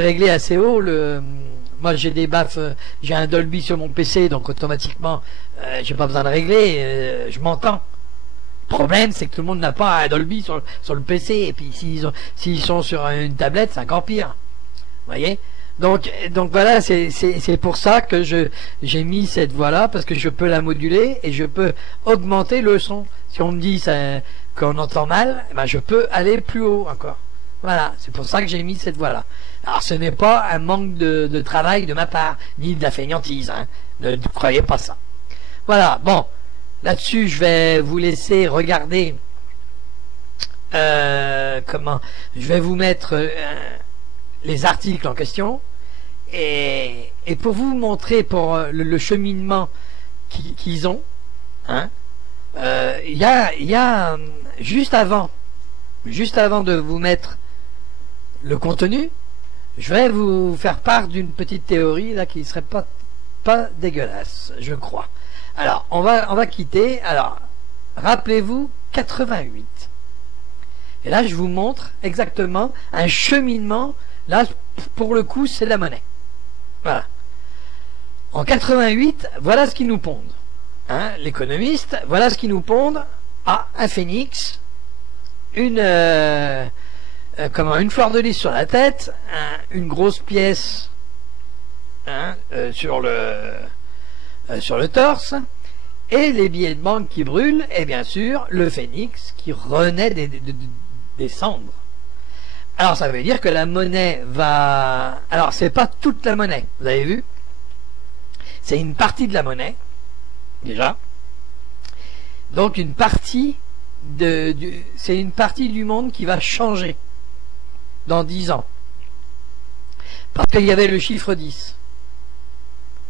régler assez haut. Moi, j'ai des baffes, j'ai un Dolby sur mon PC, donc automatiquement, j'ai pas besoin de régler, je m'entends. Le problème, c'est que tout le monde n'a pas un Dolby sur le PC, et puis s'ils sont sur une tablette, c'est encore pire. Vous voyez? Donc voilà, c'est pour ça que j'ai mis cette voix-là, parce que je peux la moduler et je peux augmenter le son. Si on me dit qu'on entend mal, ben je peux aller plus haut encore. Voilà, c'est pour ça que j'ai mis cette voix-là. Alors ce n'est pas un manque de travail de ma part, ni de la fainéantise, hein. Ne croyez pas ça. Voilà, bon, là-dessus je vais vous laisser regarder comment je vais vous mettre les articles en question et pour vous montrer pour le cheminement qu'ils ont, hein, il y a juste avant de vous mettre le contenu, je vais vous faire part d'une petite théorie là qui serait pas dégueulasse, je crois. Alors, on va quitter. Alors, rappelez-vous 88. Et là, je vous montre exactement un cheminement. Là, pour le coup, c'est la monnaie. Voilà. En 88, voilà ce qu'ils nous pondent. Hein, l'économiste, voilà ce qu'ils nous pondent. Ah, un phénix, une fleur de lys sur la tête, une grosse pièce hein, sur le torse, et les billets de banque qui brûlent, et bien sûr le phénix qui renaît des cendres. Alors ça veut dire que la monnaie va... Alors c'est pas toute la monnaie, vous avez vu? C'est une partie de la monnaie, déjà. Donc une partie c'est une partie du monde qui va changer dans 10 ans. Parce qu'il y avait le chiffre 10.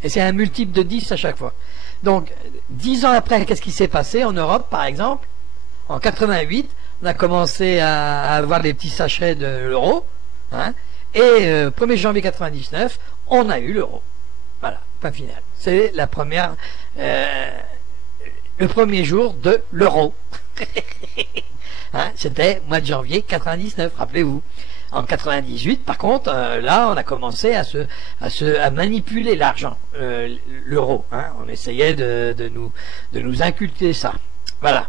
Et c'est un multiple de 10 à chaque fois. Donc, 10 ans après, qu'est-ce qui s'est passé en Europe, par exemple? En 88, on a commencé à avoir les petits sachets de l'euro. Hein, et 1er janvier 99, on a eu l'euro. Voilà, point final. C'est la première... le premier jour de l'euro. Hein, c'était mois de janvier 99, rappelez-vous. En 98, par contre, là, on a commencé à manipuler l'argent, l'euro. Hein, on essayait de nous inculquer ça. Voilà.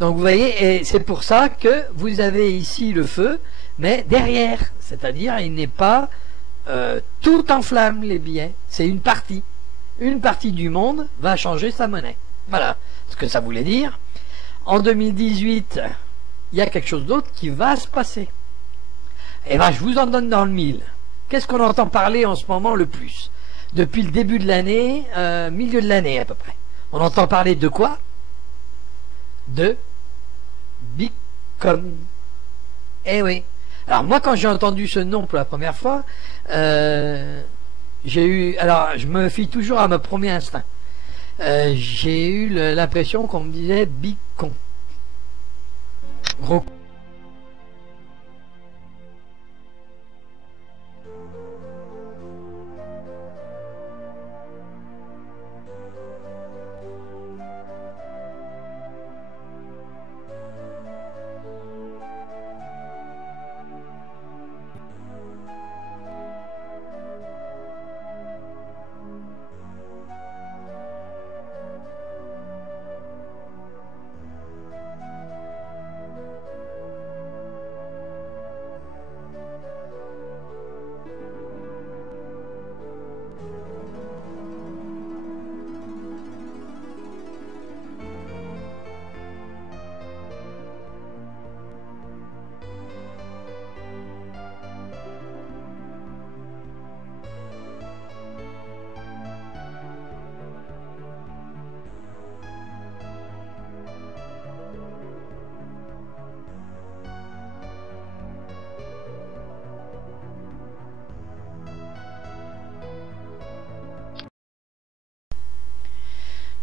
Donc vous voyez, et c'est pour ça que vous avez ici le feu, mais derrière, c'est-à-dire il n'est pas tout en flammes les billets. C'est une partie. Une partie du monde va changer sa monnaie. Voilà ce que ça voulait dire. En 2018, il y a quelque chose d'autre qui va se passer. Et bien, je vous en donne dans le mille. Qu'est-ce qu'on entend parler en ce moment le plus? Depuis le début de l'année, milieu de l'année à peu près. On entend parler de quoi? De Bitcoin. Eh oui. Alors moi, quand j'ai entendu ce nom pour la première fois, j'ai eu... Alors, je me fie toujours à mon premier instinct. J'ai eu l'impression qu'on me disait Bitcoin. Gros.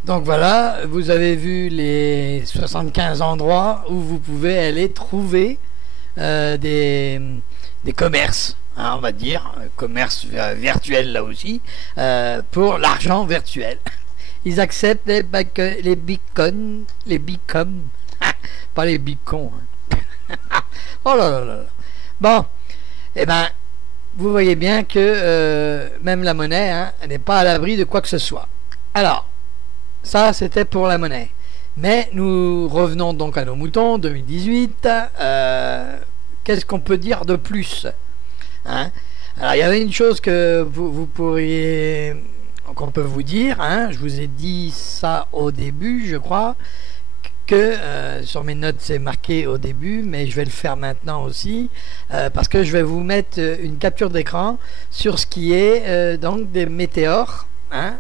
Donc voilà, vous avez vu les 75 endroits où vous pouvez aller trouver des commerces, hein, on va dire, commerce virtuel là aussi, pour l'argent virtuel. Ils acceptent les bitcoins, pas les bitcoins. Oh là là là. Bon, eh ben, vous voyez bien que même la monnaie, hein, elle n'est pas à l'abri de quoi que ce soit. Alors, ça c'était pour la monnaie. Mais nous revenons donc à nos moutons, 2018. Qu'est-ce qu'on peut dire de plus, hein? Alors il y avait une chose que vous pourriez, qu'on peut vous dire, hein, je vous ai dit ça au début, je crois, que sur mes notes c'est marqué au début, mais je vais le faire maintenant aussi, parce que je vais vous mettre une capture d'écran sur ce qui est donc des météores, hein,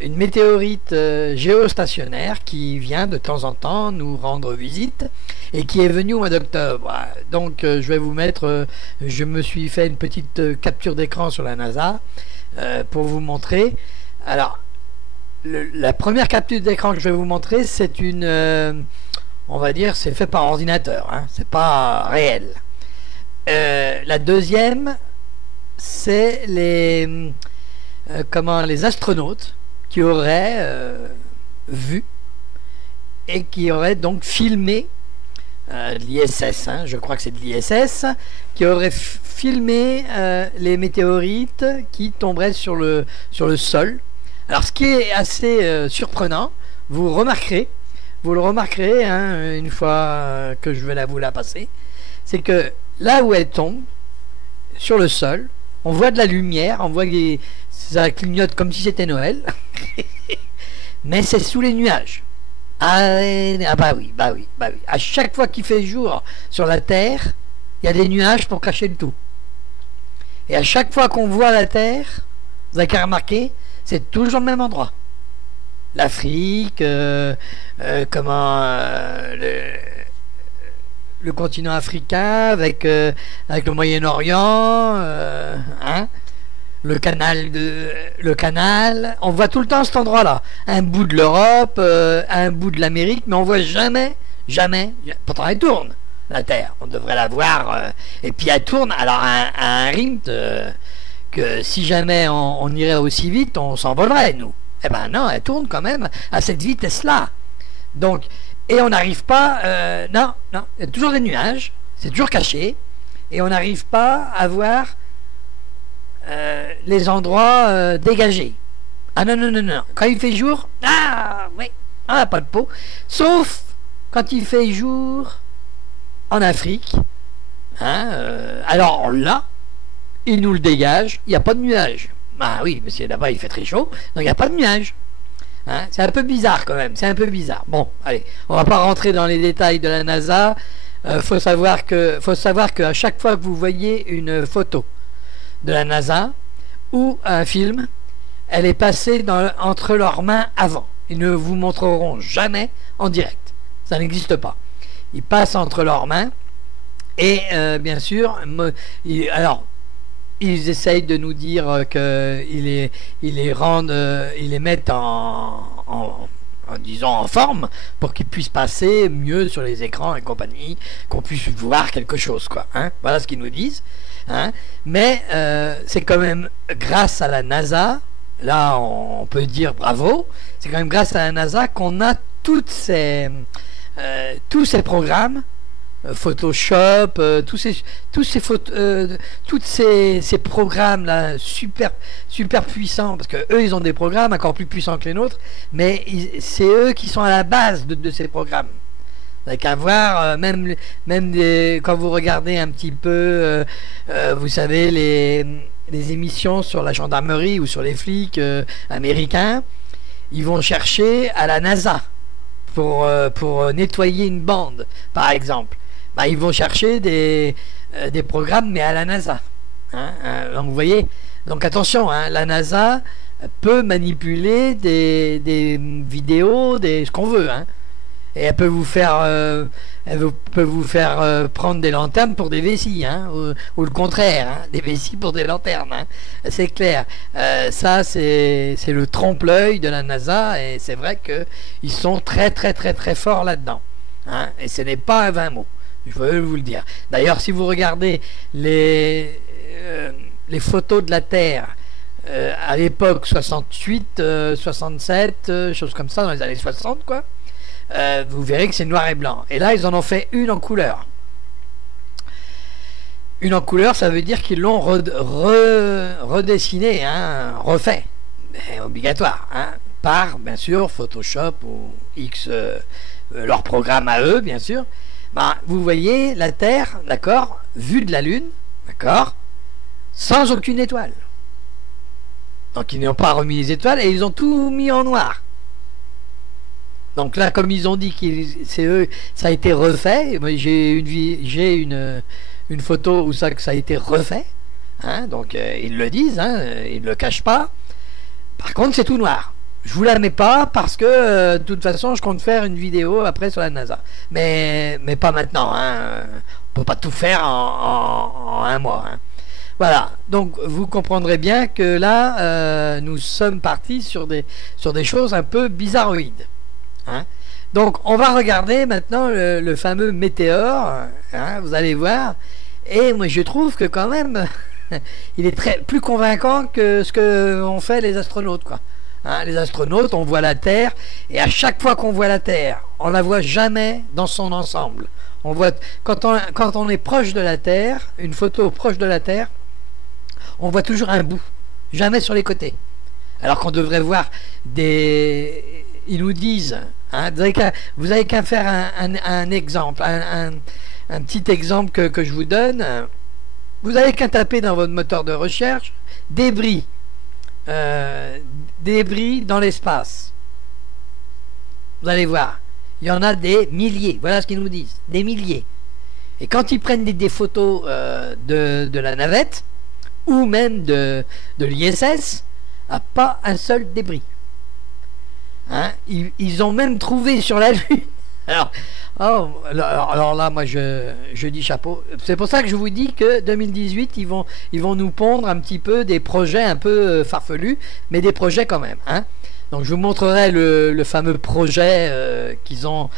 une météorite géostationnaire qui vient de temps en temps nous rendre visite et qui est venue au mois d'octobre. Donc je vais vous mettre, je me suis fait une petite capture d'écran sur la NASA pour vous montrer. Alors la première capture d'écran que je vais vous montrer, c'est une, on va dire, c'est fait par ordinateur, hein, c'est pas réel. La deuxième, c'est les les astronautes qui auraient vu et qui auraient donc filmé l'ISS, hein, je crois que c'est de l'ISS, qui aurait filmé les météorites qui tomberaient sur le sol. Alors ce qui est assez surprenant, vous le remarquerez, hein, une fois que je vais vous la passer, c'est que là où elle tombe, sur le sol, on voit de la lumière, on voit que ça clignote comme si c'était Noël, mais c'est sous les nuages. Ah bah oui. À chaque fois qu'il fait jour sur la Terre, il y a des nuages pour cacher le tout. Et à chaque fois qu'on voit la Terre, vous avez qu'à remarquer, c'est toujours le même endroit. L'Afrique, le continent africain avec le Moyen-Orient, hein, le canal, on voit tout le temps cet endroit-là, un bout de l'Europe, un bout de l'Amérique, mais on voit jamais, pourtant elle tourne, la Terre, on devrait la voir, et puis elle tourne alors à un rythme que si jamais on irait aussi vite, on s'envolerait, nous. Eh ben non, elle tourne quand même à cette vitesse-là. Donc, et on n'arrive pas, non, il y a toujours des nuages, c'est toujours caché, et on n'arrive pas à voir les endroits dégagés. Ah non, quand il fait jour, ah oui, ah, pas de peau, sauf quand il fait jour en Afrique, hein, alors là, il nous le dégage, il n'y a pas de nuages. Ah oui, parce que là-bas il fait très chaud, donc il n'y a pas de nuages. Hein, c'est un peu bizarre quand même, c'est un peu bizarre. Bon, allez, on va pas rentrer dans les détails de la NASA. Faut savoir que à chaque fois que vous voyez une photo de la NASA ou un film, elle est passée entre leurs mains avant. Ils ne vous montreront jamais en direct. Ça n'existe pas. Ils passent entre leurs mains et bien sûr, alors ils essayent de nous dire qu'ils les mettent disons en forme pour qu'ils puissent passer mieux sur les écrans et compagnie, qu'on puisse voir quelque chose, quoi. Hein, voilà ce qu'ils nous disent. Hein, mais c'est quand même grâce à la NASA, là on peut dire bravo, c'est quand même grâce à la NASA qu'on a tous ces programmes. Photoshop, tous ces programmes là super puissants, parce que eux ils ont des programmes encore plus puissants que les nôtres, mais c'est eux qui sont à la base de ces programmes. Vous n'avez qu'à voir, même quand vous regardez un petit peu, vous savez, les émissions sur la gendarmerie ou sur les flics américains, ils vont chercher à la NASA pour nettoyer une bande, par exemple. Bah, ils vont chercher des programmes, mais à la NASA. Hein, donc vous voyez, donc attention, hein, la NASA peut manipuler des vidéos, ce qu'on veut. Hein. Et peut vous faire prendre des lanternes pour des vessies, hein, ou le contraire, hein, des vessies pour des lanternes. Hein. C'est clair. Ça, c'est le trompe-l'œil de la NASA, et c'est vrai qu'ils sont très très très très forts là-dedans. Hein, et ce n'est pas un 20 mots, je veux vous le dire. D'ailleurs, si vous regardez les photos de la Terre à l'époque 68, 67, choses comme ça, dans les années 60, quoi, vous verrez que c'est noir et blanc. Et là, ils en ont fait une en couleur. Une en couleur, ça veut dire qu'ils l'ont redessiné, hein, refait. Mais obligatoire, hein, par, bien sûr, Photoshop ou X, leur programme à eux, bien sûr. Ben, vous voyez la Terre, d'accord, vue de la Lune, d'accord, sans aucune étoile. Donc ils n'ont pas remis les étoiles et ils ont tout mis en noir. Donc là, comme ils ont dit que c'est eux, ça a été refait. J'ai une photo où ça a été refait. Hein, donc ils le disent, hein, ils ne le cachent pas. Par contre, c'est tout noir. Je vous la mets pas parce que de toute façon, je compte faire une vidéo après sur la NASA. Mais pas maintenant. Hein. On peut pas tout faire en un mois. Hein. Voilà, donc vous comprendrez bien que là, nous sommes partis sur des choses un peu bizarroïdes. Hein. Donc on va regarder maintenant le fameux météore, hein, vous allez voir, et moi je trouve que quand même, il est plus convaincant que ce que ont fait les astronautes, quoi. Hein, les astronautes, on voit la Terre, et à chaque fois qu'on voit la Terre, on la voit jamais dans son ensemble. On voit, quand on est proche de la Terre, une photo proche de la Terre, on voit toujours un bout, jamais sur les côtés. Alors qu'on devrait voir des... Ils nous disent, hein, vous avez qu'à faire un exemple, un petit exemple que je vous donne. Vous avez qu'à taper dans votre moteur de recherche débris dans l'espace. Vous allez voir, il y en a des milliers. Voilà ce qu'ils nous disent, des milliers. Et quand ils prennent des photos de la navette, ou même de l'ISS, pas un seul débris. Hein, ils ont même trouvé sur la Lune. Alors là, moi je dis chapeau. C'est pour ça que je vous dis que 2018, ils vont nous pondre un petit peu des projets un peu farfelus, mais des projets quand même. Hein. Donc je vous montrerai le fameux projet qu'ils ont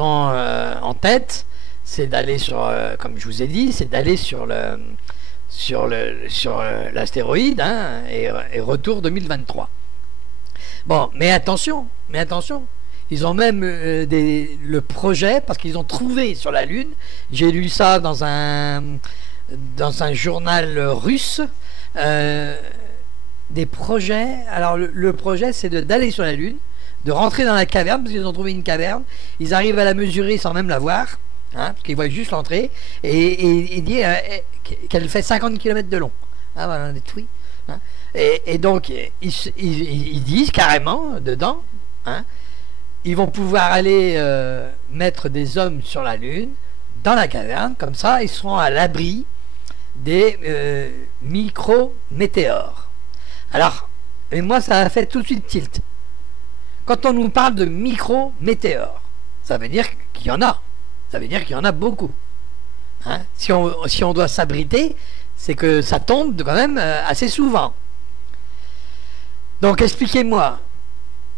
en tête. C'est d'aller sur, comme je vous ai dit, c'est d'aller sur l'astéroïde, hein, et retour 2023. Bon, mais attention, ils ont même le projet, parce qu'ils ont trouvé sur la Lune, j'ai lu ça dans un journal russe, des projets. Alors le projet, c'est d'aller sur la Lune, de rentrer dans la caverne, parce qu'ils ont trouvé une caverne, ils arrivent à la mesurer sans même la voir, hein, parce qu'ils voient juste l'entrée, et dire qu'elle fait 50 km de long. Ah voilà, des tweets. Hein. Et donc, ils disent carrément, dedans, hein, ils vont pouvoir aller mettre des hommes sur la Lune, dans la caverne, comme ça, ils seront à l'abri des micro-météores. Alors, et moi, ça a fait tout de suite tilt. Quand on nous parle de micro-météores, ça veut dire qu'il y en a. Ça veut dire qu'il y en a beaucoup. Hein, si on doit s'abriter, c'est que ça tombe quand même assez souvent. Donc expliquez-moi,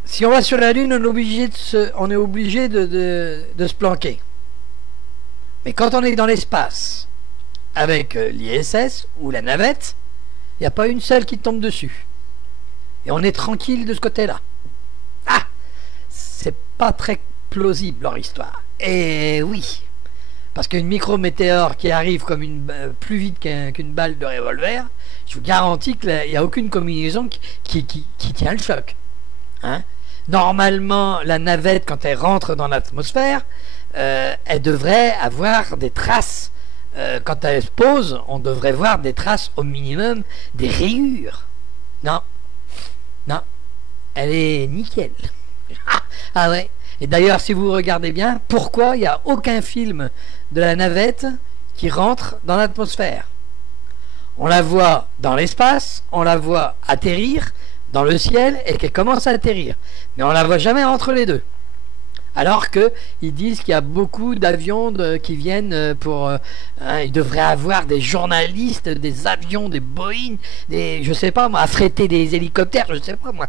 si on va sur la Lune, on est obligé de se planquer. Mais quand on est dans l'espace, avec l'ISS ou la navette, il n'y a pas une seule qui tombe dessus. Et on est tranquille de ce côté-là. Ah, c'est pas très plausible leur histoire. Et oui, parce qu'une micro-météore qui arrive comme plus vite qu'une balle de revolver, je vous garantis qu'il n'y a aucune combinaison qui tient le choc. Hein. Normalement, la navette, quand elle rentre dans l'atmosphère, elle devrait avoir des traces. Quand elle se pose, on devrait voir des traces au minimum, des rayures. Non, elle est nickel. Ah ouais. Et d'ailleurs, si vous regardez bien, pourquoi il n'y a aucun film de la navette qui rentre dans l'atmosphère? On la voit dans l'espace, on la voit atterrir dans le ciel et qu'elle commence à atterrir. Mais on la voit jamais entre les deux. Alors que ils disent qu'il y a beaucoup d'avions qui viennent pour... ils devraient avoir des journalistes, des avions, des Boeing, des, je sais pas moi, affréter des hélicoptères, je sais pas moi.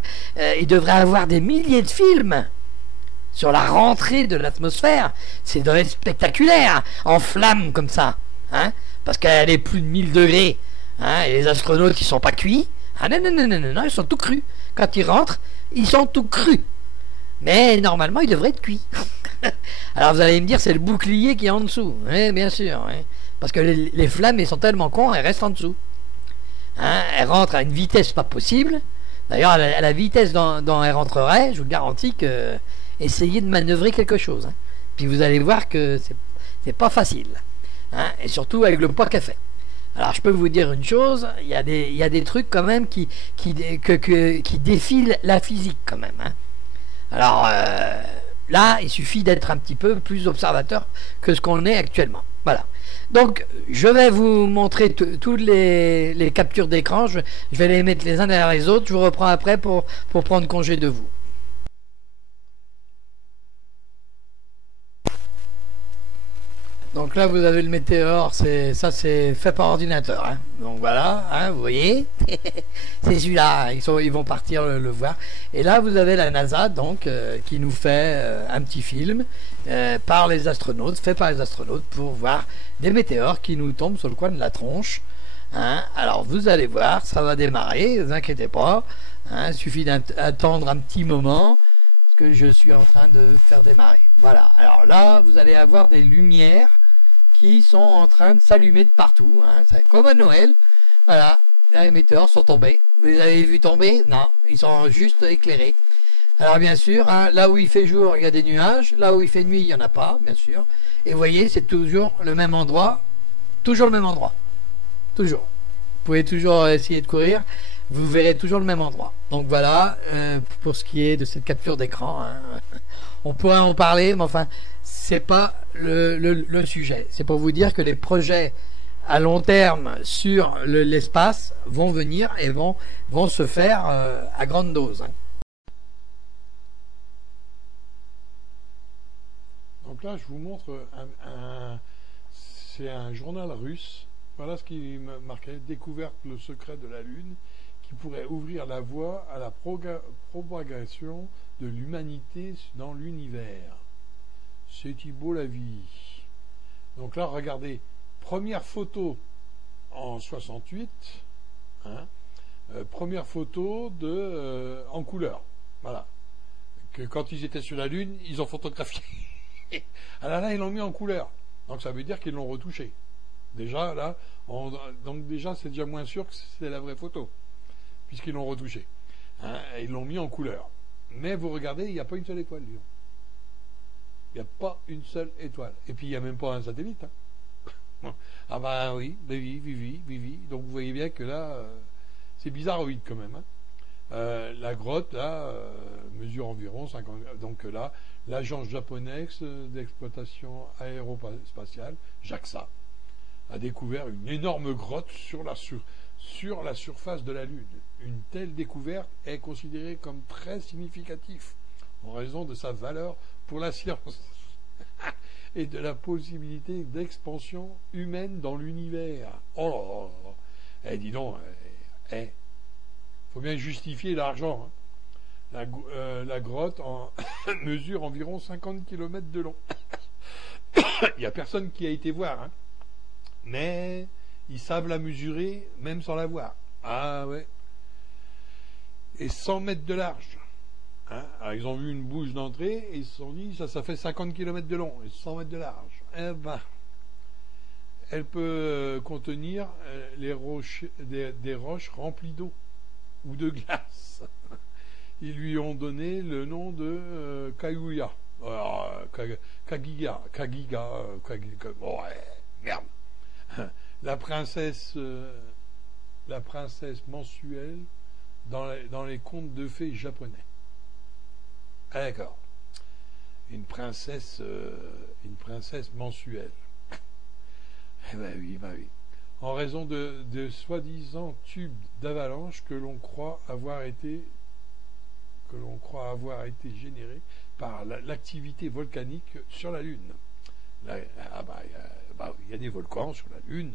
Ils devraient avoir des milliers de films sur la rentrée de l'atmosphère. C'est devrait être spectaculaire, en flammes comme ça. Hein, parce qu'elle est plus de 1000 degrés. Hein, et les astronautes, ils sont pas cuits. Ah non, non, non, non, non, non, ils sont tout crus. Quand ils rentrent, ils sont tout crus. Mais normalement, ils devraient être cuits. Alors vous allez me dire, c'est le bouclier qui est en dessous. Oui, bien sûr. Oui. Parce que les flammes, elles sont tellement cons, elles restent en dessous. Hein, elles rentrent à une vitesse pas possible. D'ailleurs, à la vitesse dont elles rentreraient, je vous garantis que essayez de manœuvrer quelque chose. Hein. Puis vous allez voir que c'est pas facile. Hein, et surtout avec le poids qu'elle fait. Alors je peux vous dire une chose, il y a des trucs quand même qui défient la physique quand même. Hein. Alors là, il suffit d'être un petit peu plus observateur que ce qu'on est actuellement. Voilà. Donc je vais vous montrer toutes les captures d'écran, je vais les mettre les uns derrière les autres, je vous reprends après pour prendre congé de vous. Donc là, vous avez le météore, ça c'est fait par ordinateur. Hein. Donc voilà, hein, vous voyez, c'est celui-là, ils vont partir le voir. Et là, vous avez la NASA, donc, qui nous fait un petit film par les astronautes, fait par les astronautes pour voir des météores qui nous tombent sur le coin de la tronche. Hein. Alors vous allez voir, ça va démarrer, ne vous inquiétez pas. Hein, il suffit d'attendre un petit moment que je suis en train de faire démarrer. Voilà, alors là, vous allez avoir des lumières qui sont en train de s'allumer de partout. Hein. C'est comme à Noël. Voilà, là, les météores sont tombés. Vous les avez vus tomber? Non, ils sont juste éclairés. Alors bien sûr, hein, là où il fait jour, il y a des nuages. Là où il fait nuit, il n'y en a pas, bien sûr. Et vous voyez, c'est toujours le même endroit. Toujours le même endroit. Toujours. Vous pouvez toujours essayer de courir. Vous verrez toujours le même endroit. Donc voilà, pour ce qui est de cette capture d'écran. Hein. On pourrait en parler, mais enfin, c'est pas le sujet. C'est pour vous dire que les projets à long terme sur l'espace vont venir et vont se faire à grande dose. Hein. Donc là, je vous montre c'est un journal russe. Voilà ce qui marquait: découverte le secret de la Lune qui pourrait ouvrir la voie à la propagation de l'humanité dans l'univers. C'est beau la vie. Donc là, regardez, première photo en 68, hein, première photo en couleur. Voilà. Que quand ils étaient sur la Lune, ils ont photographié. Alors là, ils l'ont mis en couleur. Donc ça veut dire qu'ils l'ont retouché. Déjà, là, donc déjà, c'est déjà moins sûr que c'est la vraie photo, puisqu'ils l'ont retouché. Hein, ils l'ont mis en couleur. Mais vous regardez, il n'y a pas une seule étoile, Lyon. Il n'y a pas une seule étoile. Et puis, il n'y a même pas un satellite. Hein. Ah bah oui, Vivi. Donc, vous voyez bien que là, c'est bizarroïde quand même. Hein. La grotte, là, mesure environ 50... Donc là, l'agence japonaise d'exploitation aérospatiale, JAXA, a découvert une énorme grotte sur la surface de la Lune. Une telle découverte est considérée comme très significative en raison de sa valeur pour la science et de la possibilité d'expansion humaine dans l'univers. Oh là là, dis donc, faut bien justifier l'argent. Hein. La grotte mesure environ 50 km de long. Il n'y a personne qui a été voir, hein. Mais ils savent la mesurer même sans la voir. Ah ouais. Et 100 mètres de large. Hein. Alors ils ont vu une bouche d'entrée et ils se sont dit ça fait 50 km de long et 100 mètres de large. Eh ben, elle peut contenir des roches remplies d'eau ou de glace. Ils lui ont donné le nom de Kaguya. Kagiga. Oh, ouais, merde. La princesse mensuelle dans les contes de fées japonais. Ah, d'accord. Une princesse mensuelle. Eh ben oui. En raison de soi-disant tubes d'avalanche que l'on croit avoir été que l'on croit avoir été générés par l'activité volcanique sur la Lune. Là, il y a des volcans sur la Lune.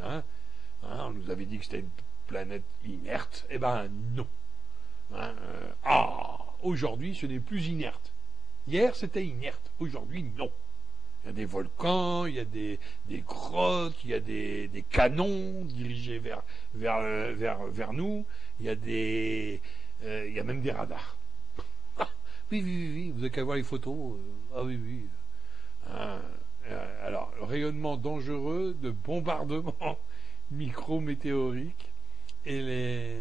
On nous avait dit que c'était une planète inerte. Eh ben non. Aujourd'hui, ce n'est plus inerte. Hier, c'était inerte. Aujourd'hui, non. Il y a des volcans, il y a des grottes, il y a des canons dirigés vers nous. Il y a même des radars. Oui, vous n'avez qu'à voir les photos. Oui. Alors, le rayonnement dangereux de bombardements micrométéoriques et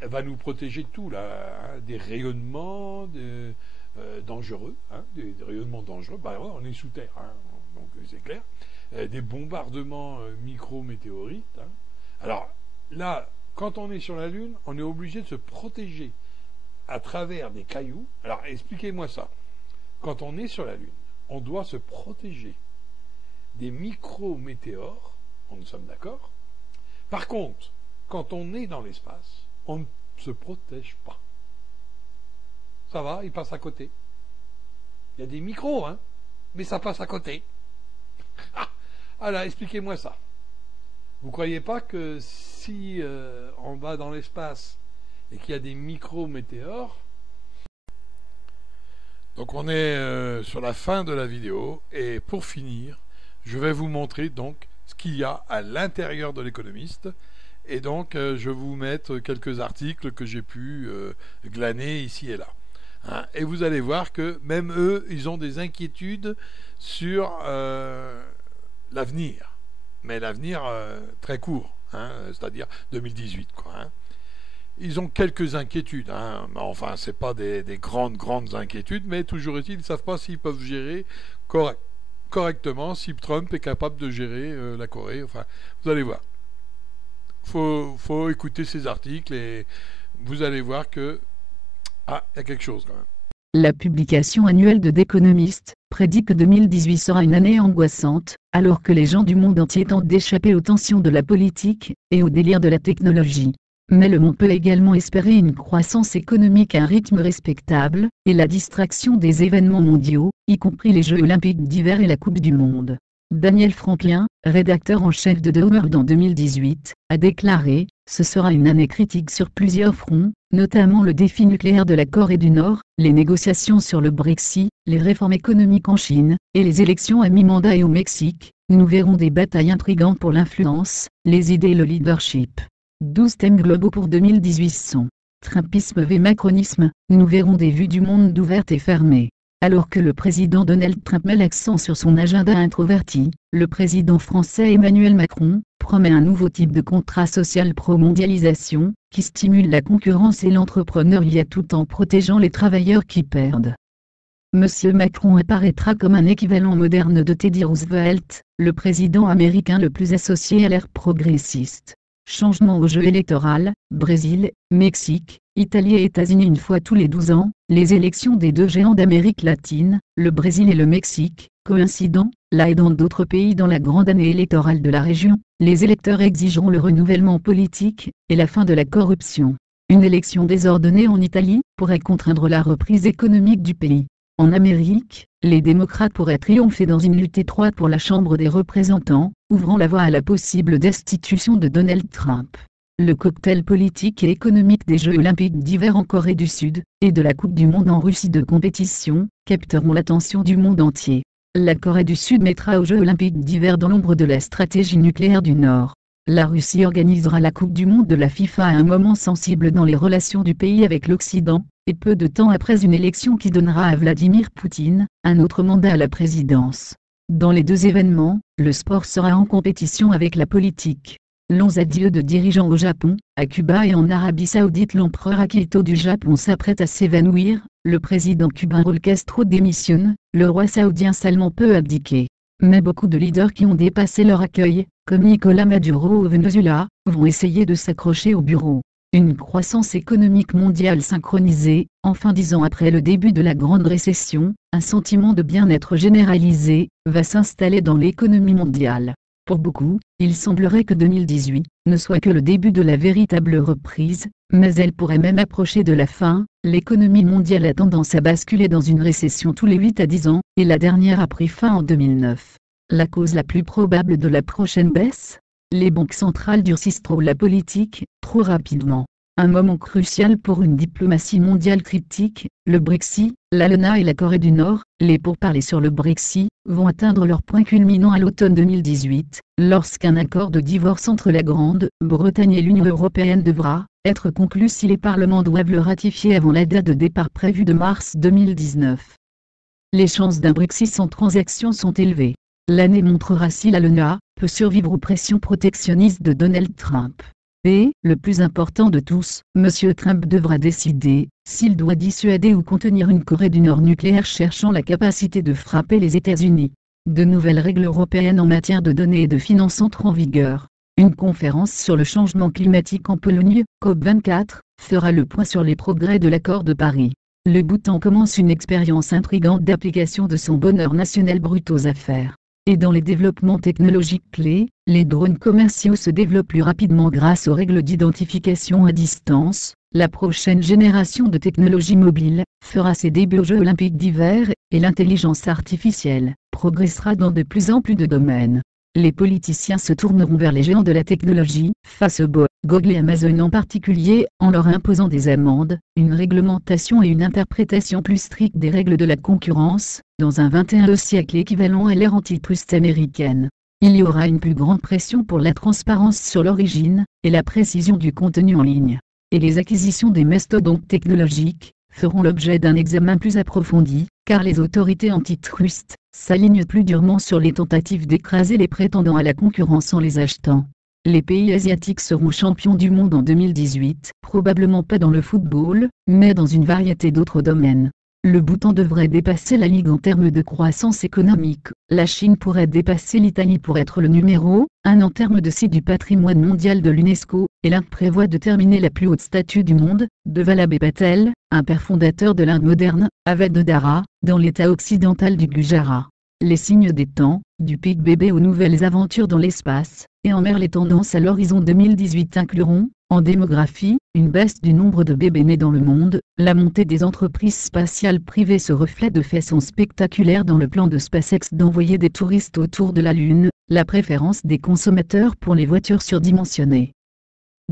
elle va nous protéger de tout là, des rayonnements dangereux, des rayonnements dangereux. On est sous terre, donc c'est clair. Des bombardements micrométéoriques. Alors là, quand on est sur la Lune, on est obligé de se protéger à travers des cailloux. Alors expliquez-moi ça. Quand on est sur la Lune, on doit se protéger des micrométéores. Nous sommes d'accord. Par contre, quand on est dans l'espace, on ne se protège pas. Ça va, il passe à côté. Il y a des micros, mais ça passe à côté. Alors, expliquez-moi ça. Vous croyez pas que si on va dans l'espace et qu'il y a des micrométéores... Donc on est sur la fin de la vidéo, et pour finir, je vais vous montrer donc ce qu'il y a à l'intérieur de l'Économiste. Et donc je vais vous mettre quelques articles que j'ai pu glaner ici et là. Et vous allez voir que même eux, ils ont des inquiétudes sur l'avenir. Mais l'avenir très court, c'est-à-dire 2018, quoi. Ils ont quelques inquiétudes, enfin c'est pas des grandes inquiétudes, mais toujours est-il, ils ne savent pas s'ils peuvent gérer correctement, si Trump est capable de gérer la Corée. Enfin, vous allez voir. Faut écouter ces articles et vous allez voir que il y a quelque chose quand même. La publication annuelle de The Economist prédit que 2018 sera une année angoissante, alors que les gens du monde entier tentent d'échapper aux tensions de la politique et au délire de la technologie. Mais le monde peut également espérer une croissance économique à un rythme respectable, et la distraction des événements mondiaux, y compris les Jeux olympiques d'hiver et la Coupe du Monde. Daniel Franklin, rédacteur en chef de The World en 2018, a déclaré « Ce sera une année critique sur plusieurs fronts, notamment le défi nucléaire de la Corée du Nord, les négociations sur le Brexit, les réformes économiques en Chine, et les élections à mi-mandat et au Mexique. Nous verrons des batailles intrigantes pour l'influence, les idées et le leadership. » 12 thèmes globaux pour 2018 sont Trumpisme v Macronisme, nous verrons des vues du monde ouvertes et fermées. Alors que le président Donald Trump met l'accent sur son agenda introverti, le président français Emmanuel Macron promet un nouveau type de contrat social pro-mondialisation, qui stimule la concurrence et l'entrepreneuriat tout en protégeant les travailleurs qui perdent. Monsieur Macron apparaîtra comme un équivalent moderne de Teddy Roosevelt, le président américain le plus associé à l'ère progressiste. Changement au jeu électoral, Brésil, Mexique, Italie et États-Unis une fois tous les 12 ans, les élections des deux géants d'Amérique latine, le Brésil et le Mexique, coïncidant, là et dans d'autres pays dans la grande année électorale de la région, les électeurs exigeront le renouvellement politique, et la fin de la corruption. Une élection désordonnée en Italie, pourrait contraindre la reprise économique du pays. En Amérique, les démocrates pourraient triompher dans une lutte étroite pour la Chambre des représentants, ouvrant la voie à la possible destitution de Donald Trump. Le cocktail politique et économique des Jeux olympiques d'hiver en Corée du Sud, et de la Coupe du monde en Russie de compétition, capteront l'attention du monde entier. La Corée du Sud mettra aux Jeux olympiques d'hiver dans l'ombre de la stratégie nucléaire du Nord. La Russie organisera la Coupe du monde de la FIFA à un moment sensible dans les relations du pays avec l'Occident, et peu de temps après une élection qui donnera à Vladimir Poutine un autre mandat à la présidence. Dans les deux événements, le sport sera en compétition avec la politique. Longs adieux de dirigeants au Japon, à Cuba et en Arabie Saoudite. L'empereur Akihito du Japon s'apprête à s'évanouir, le président cubain Raúl Castro démissionne, le roi saoudien Salman peut abdiquer. Mais beaucoup de leaders qui ont dépassé leur accueil, comme Nicolás Maduro au Venezuela, vont essayer de s'accrocher au bureau. Une croissance économique mondiale synchronisée, enfin 10 ans après le début de la grande récession, un sentiment de bien-être généralisé, va s'installer dans l'économie mondiale. Pour beaucoup, il semblerait que 2018 ne soit que le début de la véritable reprise, mais elle pourrait même approcher de la fin. L'économie mondiale a tendance à basculer dans une récession tous les 8 à 10 ans, et la dernière a pris fin en 2009. La cause la plus probable de la prochaine baisse? Les banques centrales durcissent trop la politique, trop rapidement. Un moment crucial pour une diplomatie mondiale critique, le Brexit, l'ALENA et la Corée du Nord. Les pourparlers sur le Brexit vont atteindre leur point culminant à l'automne 2018, lorsqu'un accord de divorce entre la Grande-Bretagne et l'Union européenne devra être conclu si les parlements doivent le ratifier avant la date de départ prévue de mars 2019. Les chances d'un Brexit sans transaction sont élevées. L'année montrera si l'ALENA peut survivre aux pressions protectionnistes de Donald Trump. Et, le plus important de tous, M. Trump devra décider s'il doit dissuader ou contenir une Corée du Nord nucléaire cherchant la capacité de frapper les États-Unis. De nouvelles règles européennes en matière de données et de finances entrent en vigueur. Une conférence sur le changement climatique en Pologne, COP24, fera le point sur les progrès de l'accord de Paris. Le Bhoutan commence une expérience intrigante d'application de son bonheur national brut aux affaires. Et dans les développements technologiques clés, les drones commerciaux se développent plus rapidement grâce aux règles d'identification à distance. La prochaine génération de technologies mobiles fera ses débuts aux Jeux olympiques d'hiver, et l'intelligence artificielle progressera dans de plus en plus de domaines. Les politiciens se tourneront vers les géants de la technologie, Facebook, Google et Amazon en particulier, en leur imposant des amendes, une réglementation et une interprétation plus stricte des règles de la concurrence, dans un 21e siècle équivalent à l'ère antitrust américaine. Il y aura une plus grande pression pour la transparence sur l'origine, et la précision du contenu en ligne. Et les acquisitions des mastodontes technologiques feront l'objet d'un examen plus approfondi, car les autorités antitrust s'alignent plus durement sur les tentatives d'écraser les prétendants à la concurrence en les achetant. Les pays asiatiques seront champions du monde en 2018, probablement pas dans le football, mais dans une variété d'autres domaines. Le Bhoutan devrait dépasser la Ligue en termes de croissance économique. La Chine pourrait dépasser l'Italie pour être le numéro 1 en termes de site du patrimoine mondial de l'UNESCO, et l'Inde prévoit de terminer la plus haute statue du monde, de Vallabh Patel, un père fondateur de l'Inde moderne, à Vadodara, dans l'état occidental du Gujarat. Les signes des temps, du pic bébé aux nouvelles aventures dans l'espace, et en mer. Les tendances à l'horizon 2018 incluront, en démographie, une baisse du nombre de bébés nés dans le monde. La montée des entreprises spatiales privées se reflète de façon spectaculaire dans le plan de SpaceX d'envoyer des touristes autour de la Lune, la préférence des consommateurs pour les voitures surdimensionnées.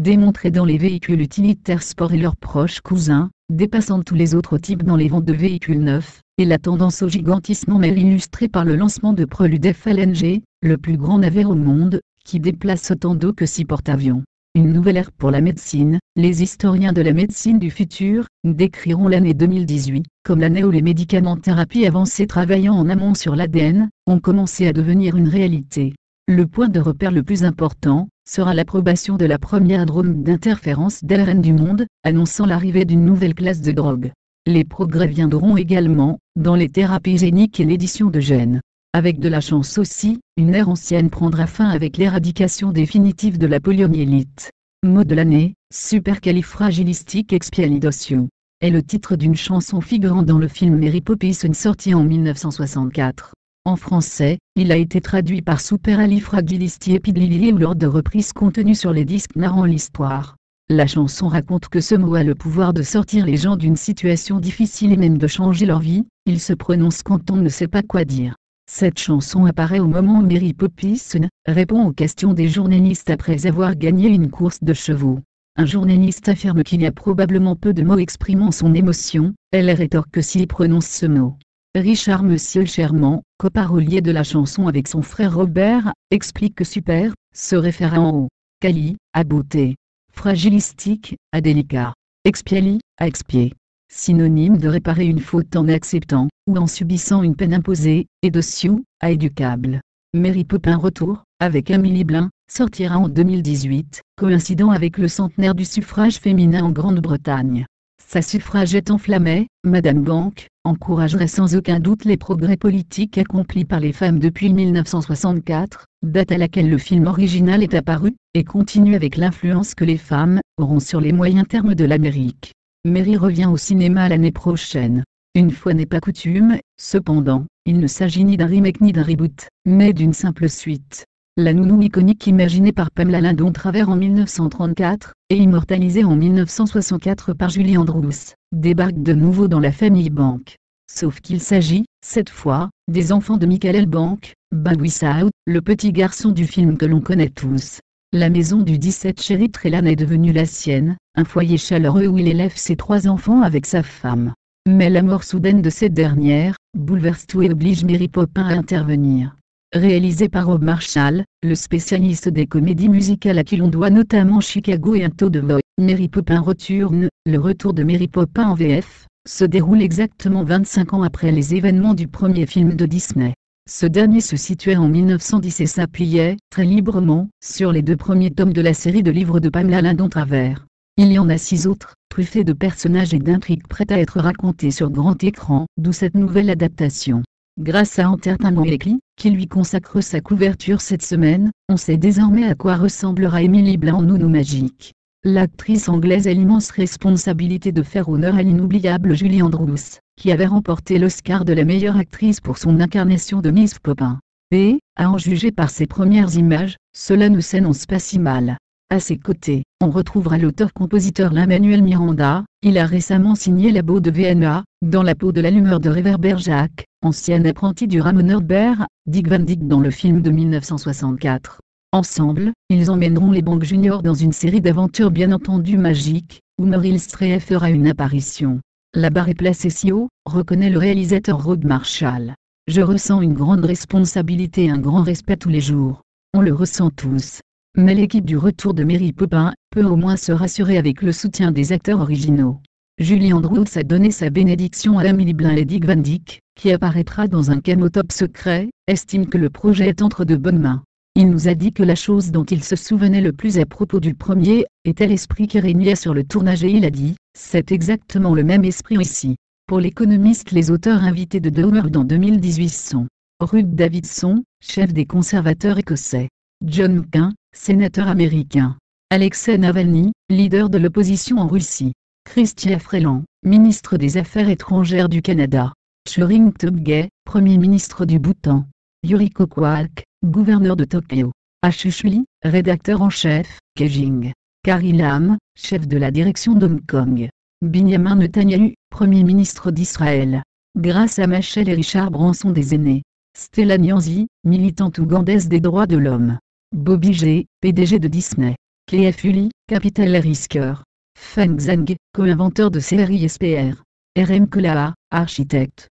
Démontrée dans les véhicules utilitaires sport et leurs proches cousins, dépassant tous les autres types dans les ventes de véhicules neufs, et la tendance au gigantisme en mer illustrée par le lancement de Prelude FLNG, le plus grand navire au monde, qui déplace autant d'eau que 6 porte-avions. Une nouvelle ère pour la médecine. Les historiens de la médecine du futur décriront l'année 2018 comme l'année où les médicaments de thérapie avancés travaillant en amont sur l'ADN ont commencé à devenir une réalité. Le point de repère le plus important sera l'approbation de la première drone d'interférence d'ARN du monde, annonçant l'arrivée d'une nouvelle classe de drogue. Les progrès viendront également dans les thérapies géniques et l'édition de gènes. Avec de la chance aussi, une ère ancienne prendra fin avec l'éradication définitive de la poliomyélite. Mot de l'année, supercalifragilisticexpialidocious, est le titre d'une chanson figurant dans le film Mary Poppins sorti en 1964. En français, il a été traduit par Superalifragilisticexpialidocious lors de reprises contenues sur les disques narrant l'histoire. La chanson raconte que ce mot a le pouvoir de sortir les gens d'une situation difficile et même de changer leur vie. Il se prononce quand on ne sait pas quoi dire. Cette chanson apparaît au moment où Mary Poppins répond aux questions des journalistes après avoir gagné une course de chevaux. Un journaliste affirme qu'il y a probablement peu de mots exprimant son émotion. Elle rétorque que s'il prononce ce mot. Richard Monsieur Sherman, coparolier de la chanson avec son frère Robert, explique que super se réfère à en haut, quali, à beauté, fragilistique, à délicat, expiali, à expier. Synonyme de réparer une faute en acceptant, ou en subissant une peine imposée, et docious, à éducable. Mary Poppins Retour, avec Amélie Blin, sortira en 2018, coïncidant avec le centenaire du suffrage féminin en Grande-Bretagne. Sa suffragette enflammée, Madame Bank, encouragerait sans aucun doute les progrès politiques accomplis par les femmes depuis 1964, date à laquelle le film original est apparu, et continue avec l'influence que les femmes auront sur les moyens termes de l'Amérique. Mary revient au cinéma l'année prochaine. Une fois n'est pas coutume, cependant, il ne s'agit ni d'un remake ni d'un reboot, mais d'une simple suite. La nounou iconique imaginée par Pamela Lindon Travers en 1934, et immortalisée en 1964 par Julie Andrews, débarque de nouveau dans la famille Banks. Sauf qu'il s'agit, cette fois, des enfants de Michael Banks, Bowie South, le petit garçon du film que l'on connaît tous. La maison du 17 Cherry Trelane est devenue la sienne, un foyer chaleureux où il élève ses 3 enfants avec sa femme. Mais la mort soudaine de cette dernière, bouleverse tout et oblige Mary Poppins à intervenir. Réalisé par Rob Marshall, le spécialiste des comédies musicales à qui l'on doit notamment Chicago et Into the Void, Mary Poppins Return, le retour de Mary Poppins en VF, se déroule exactement 25 ans après les événements du premier film de Disney. Ce dernier se situait en 1910 et s'appuyait, très librement, sur les 2 premiers tomes de la série de livres de Pamela Lindon Travers. Il y en a 6 autres, truffés de personnages et d'intrigues prêtes à être racontés sur grand écran, d'où cette nouvelle adaptation. Grâce à Entertainment Weekly, qui lui consacre sa couverture cette semaine, on sait désormais à quoi ressemblera Emily Blunt en nounou magique. L'actrice anglaise a l'immense responsabilité de faire honneur à l'inoubliable Julie Andrews, qui avait remporté l'Oscar de la meilleure actrice pour son incarnation de Miss Poppins. Et, à en juger par ses premières images, cela ne s'annonce pas si mal. À ses côtés, on retrouvera l'auteur-compositeur Lin-Manuel Miranda. Il a récemment signé la Beau de VNA, dans la peau de l'allumeur de Réverbère Jacques, ancien apprenti du ramoneur Bear, Dick Van Dyke dans le film de 1964. Ensemble, ils emmèneront les Banks Juniors dans une série d'aventures bien entendu magiques, où Meryl Streep fera une apparition. La barre est placée si haut, reconnaît le réalisateur Rob Marshall. Je ressens une grande responsabilité et un grand respect tous les jours. On le ressent tous. Mais l'équipe du retour de Mary Poppins peut au moins se rassurer avec le soutien des acteurs originaux. Julie Andrews a donné sa bénédiction à Emily Blunt et Dick Van Dyke, qui apparaîtra dans un cameo top secret, estime que le projet est entre de bonnes mains. Il nous a dit que la chose dont il se souvenait le plus à propos du premier, était l'esprit qui régnait sur le tournage et il a dit, c'est exactement le même esprit ici. Pour l'économiste, les auteurs invités de The World en 2018 sont Ruth Davidson, chef des conservateurs écossais. John McCain, sénateur américain. Alexei Navalny, leader de l'opposition en Russie. Chrystia Freeland, ministre des Affaires étrangères du Canada. Tshering Tobgay, premier ministre du Bhoutan. Yuriko Kwak, gouverneur de Tokyo. Ashush Lee, rédacteur en chef, Beijing. Carrie Lam, chef de la direction d'Hong Kong. Binyamin Netanyahu, premier ministre d'Israël. Grâce à Machel et Richard Branson des aînés. Stella Nyanzi, militante ougandaise des droits de l'homme. Bobby G, PDG de Disney. K.F. Uli, capital risqueur. Feng Zhang, co-inventeur de CRISPR. R.M. Kolaa, architecte.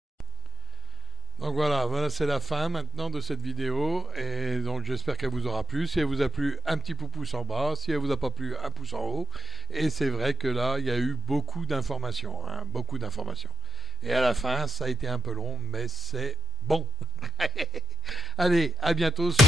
Donc voilà, c'est la fin maintenant de cette vidéo et donc j'espère qu'elle vous aura plu. Si elle vous a plu, un petit pouce en bas. Si elle vous a pas plu, un pouce en haut. Et c'est vrai que là, il y a eu beaucoup d'informations, beaucoup d'informations. Et à la fin, ça a été un peu long, mais c'est bon. Allez, à bientôt sur